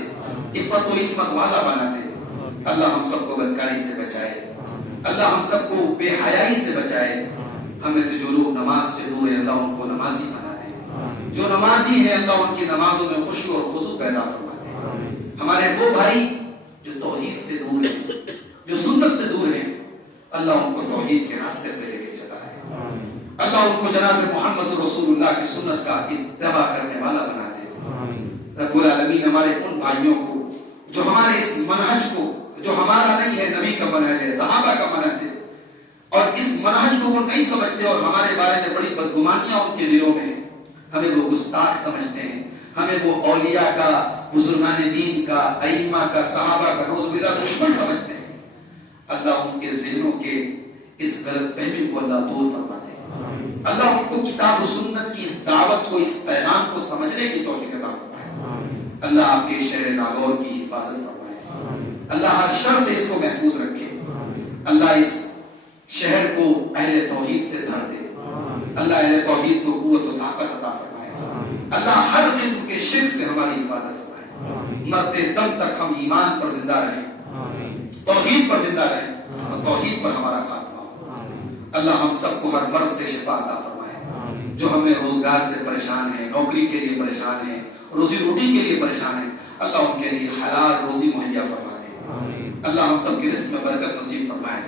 عفت و عصمت والا بنا دے. اللہ ہم سب کو بدکاری سے بچائے, اللہ ہم سب کو بے حیائی سے بچائے. ہمیں سے جو لوگ نماز سے دور ہیں اللہ ان کو نمازی بنا دے, جو نمازی ہیں اللہ ان کی نمازوں میں خوشی اور خضوع پیدا فرما دے. ہمارے وہ بھائی جو توحید سے دور ہیں, جو سنت سے دور ہیں, اللہ ان کو توحید کے راستے پہ لے کے چلا ہے. اللہ ان کو جناب محمد رسول اللہ کی سنت کا اتباع کرنے والا بنا دے. رب العالمین ہمارے ان بھائیوں کو جو ہمارے اس منہج کو, جو ہمارا نہیں ہے نبی کا منہج ہے, صحابہ کا منہج ہے, اور اس منہج کو وہ نہیں سمجھتے اور ہمارے بارے میں بڑی بدگمانیاں ان کے دلوں میں ہیں, ہمیں وہ گستاخ سمجھتے ہیں, ہمیں وہ اولیاء کا, بزرگان دین کا, ائمہ کا, صحابہ کا نعوذ باللہ دشمن سمجھتے ہیں. اللہ ان کے ذہنوں کے اس غلط فہمی کو اللہ دور فرما دے. اللہ ان کو کتاب و سنت کی اس دعوت کو, اس پیغام کو سمجھنے کی توفیق عطا فرمائے. اللہ آپ کے شہر ناگور کی حفاظت فرمائے. اللہ ہر شر سے اس کو محفوظ رکھے. اللہ اس شہر کو اہل توحید سے بھر دے. اللہ اہل توحید کو قوت و طاقت عطا فرمائے. اللہ ہر قسم کے شرک سے ہماری حفاظت فرمائے. مرتے دم تک ہم ایمان پر زندہ رہیں, توحید پر زندہ رہیں, اور توحید پر ہمارا خاتمہ ہو. اللہ ہم سب کو ہر مرض سے شفا عطا فرمائے. جو ہمیں روزگار سے پریشان ہیں, نوکری کے لیے پریشان ہیں, روزی روٹی کے لیے پریشان ہیں, اللہ ان کے لیے حلال روزی مہیا فرما دے. اللہ ہم سب کے رزق میں برکت نصیب فرمائے.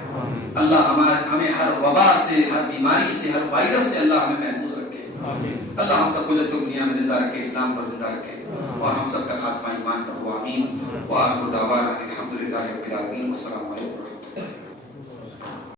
اللہ ہمیں ہر وبا سے, ہر بیماری سے, ہر وائرس سے اللہ ہمیں محفوظ رکھے. اللہ ہم سب کو جب تک دنیا میں زندہ رکھے, اسلام پر زندہ رکھے, اور ہم سب کا خاتمہ ایمان پر ہو. آمین. وآخر دعوانا الحمدللہ رب العالمین. والسلام علیکم.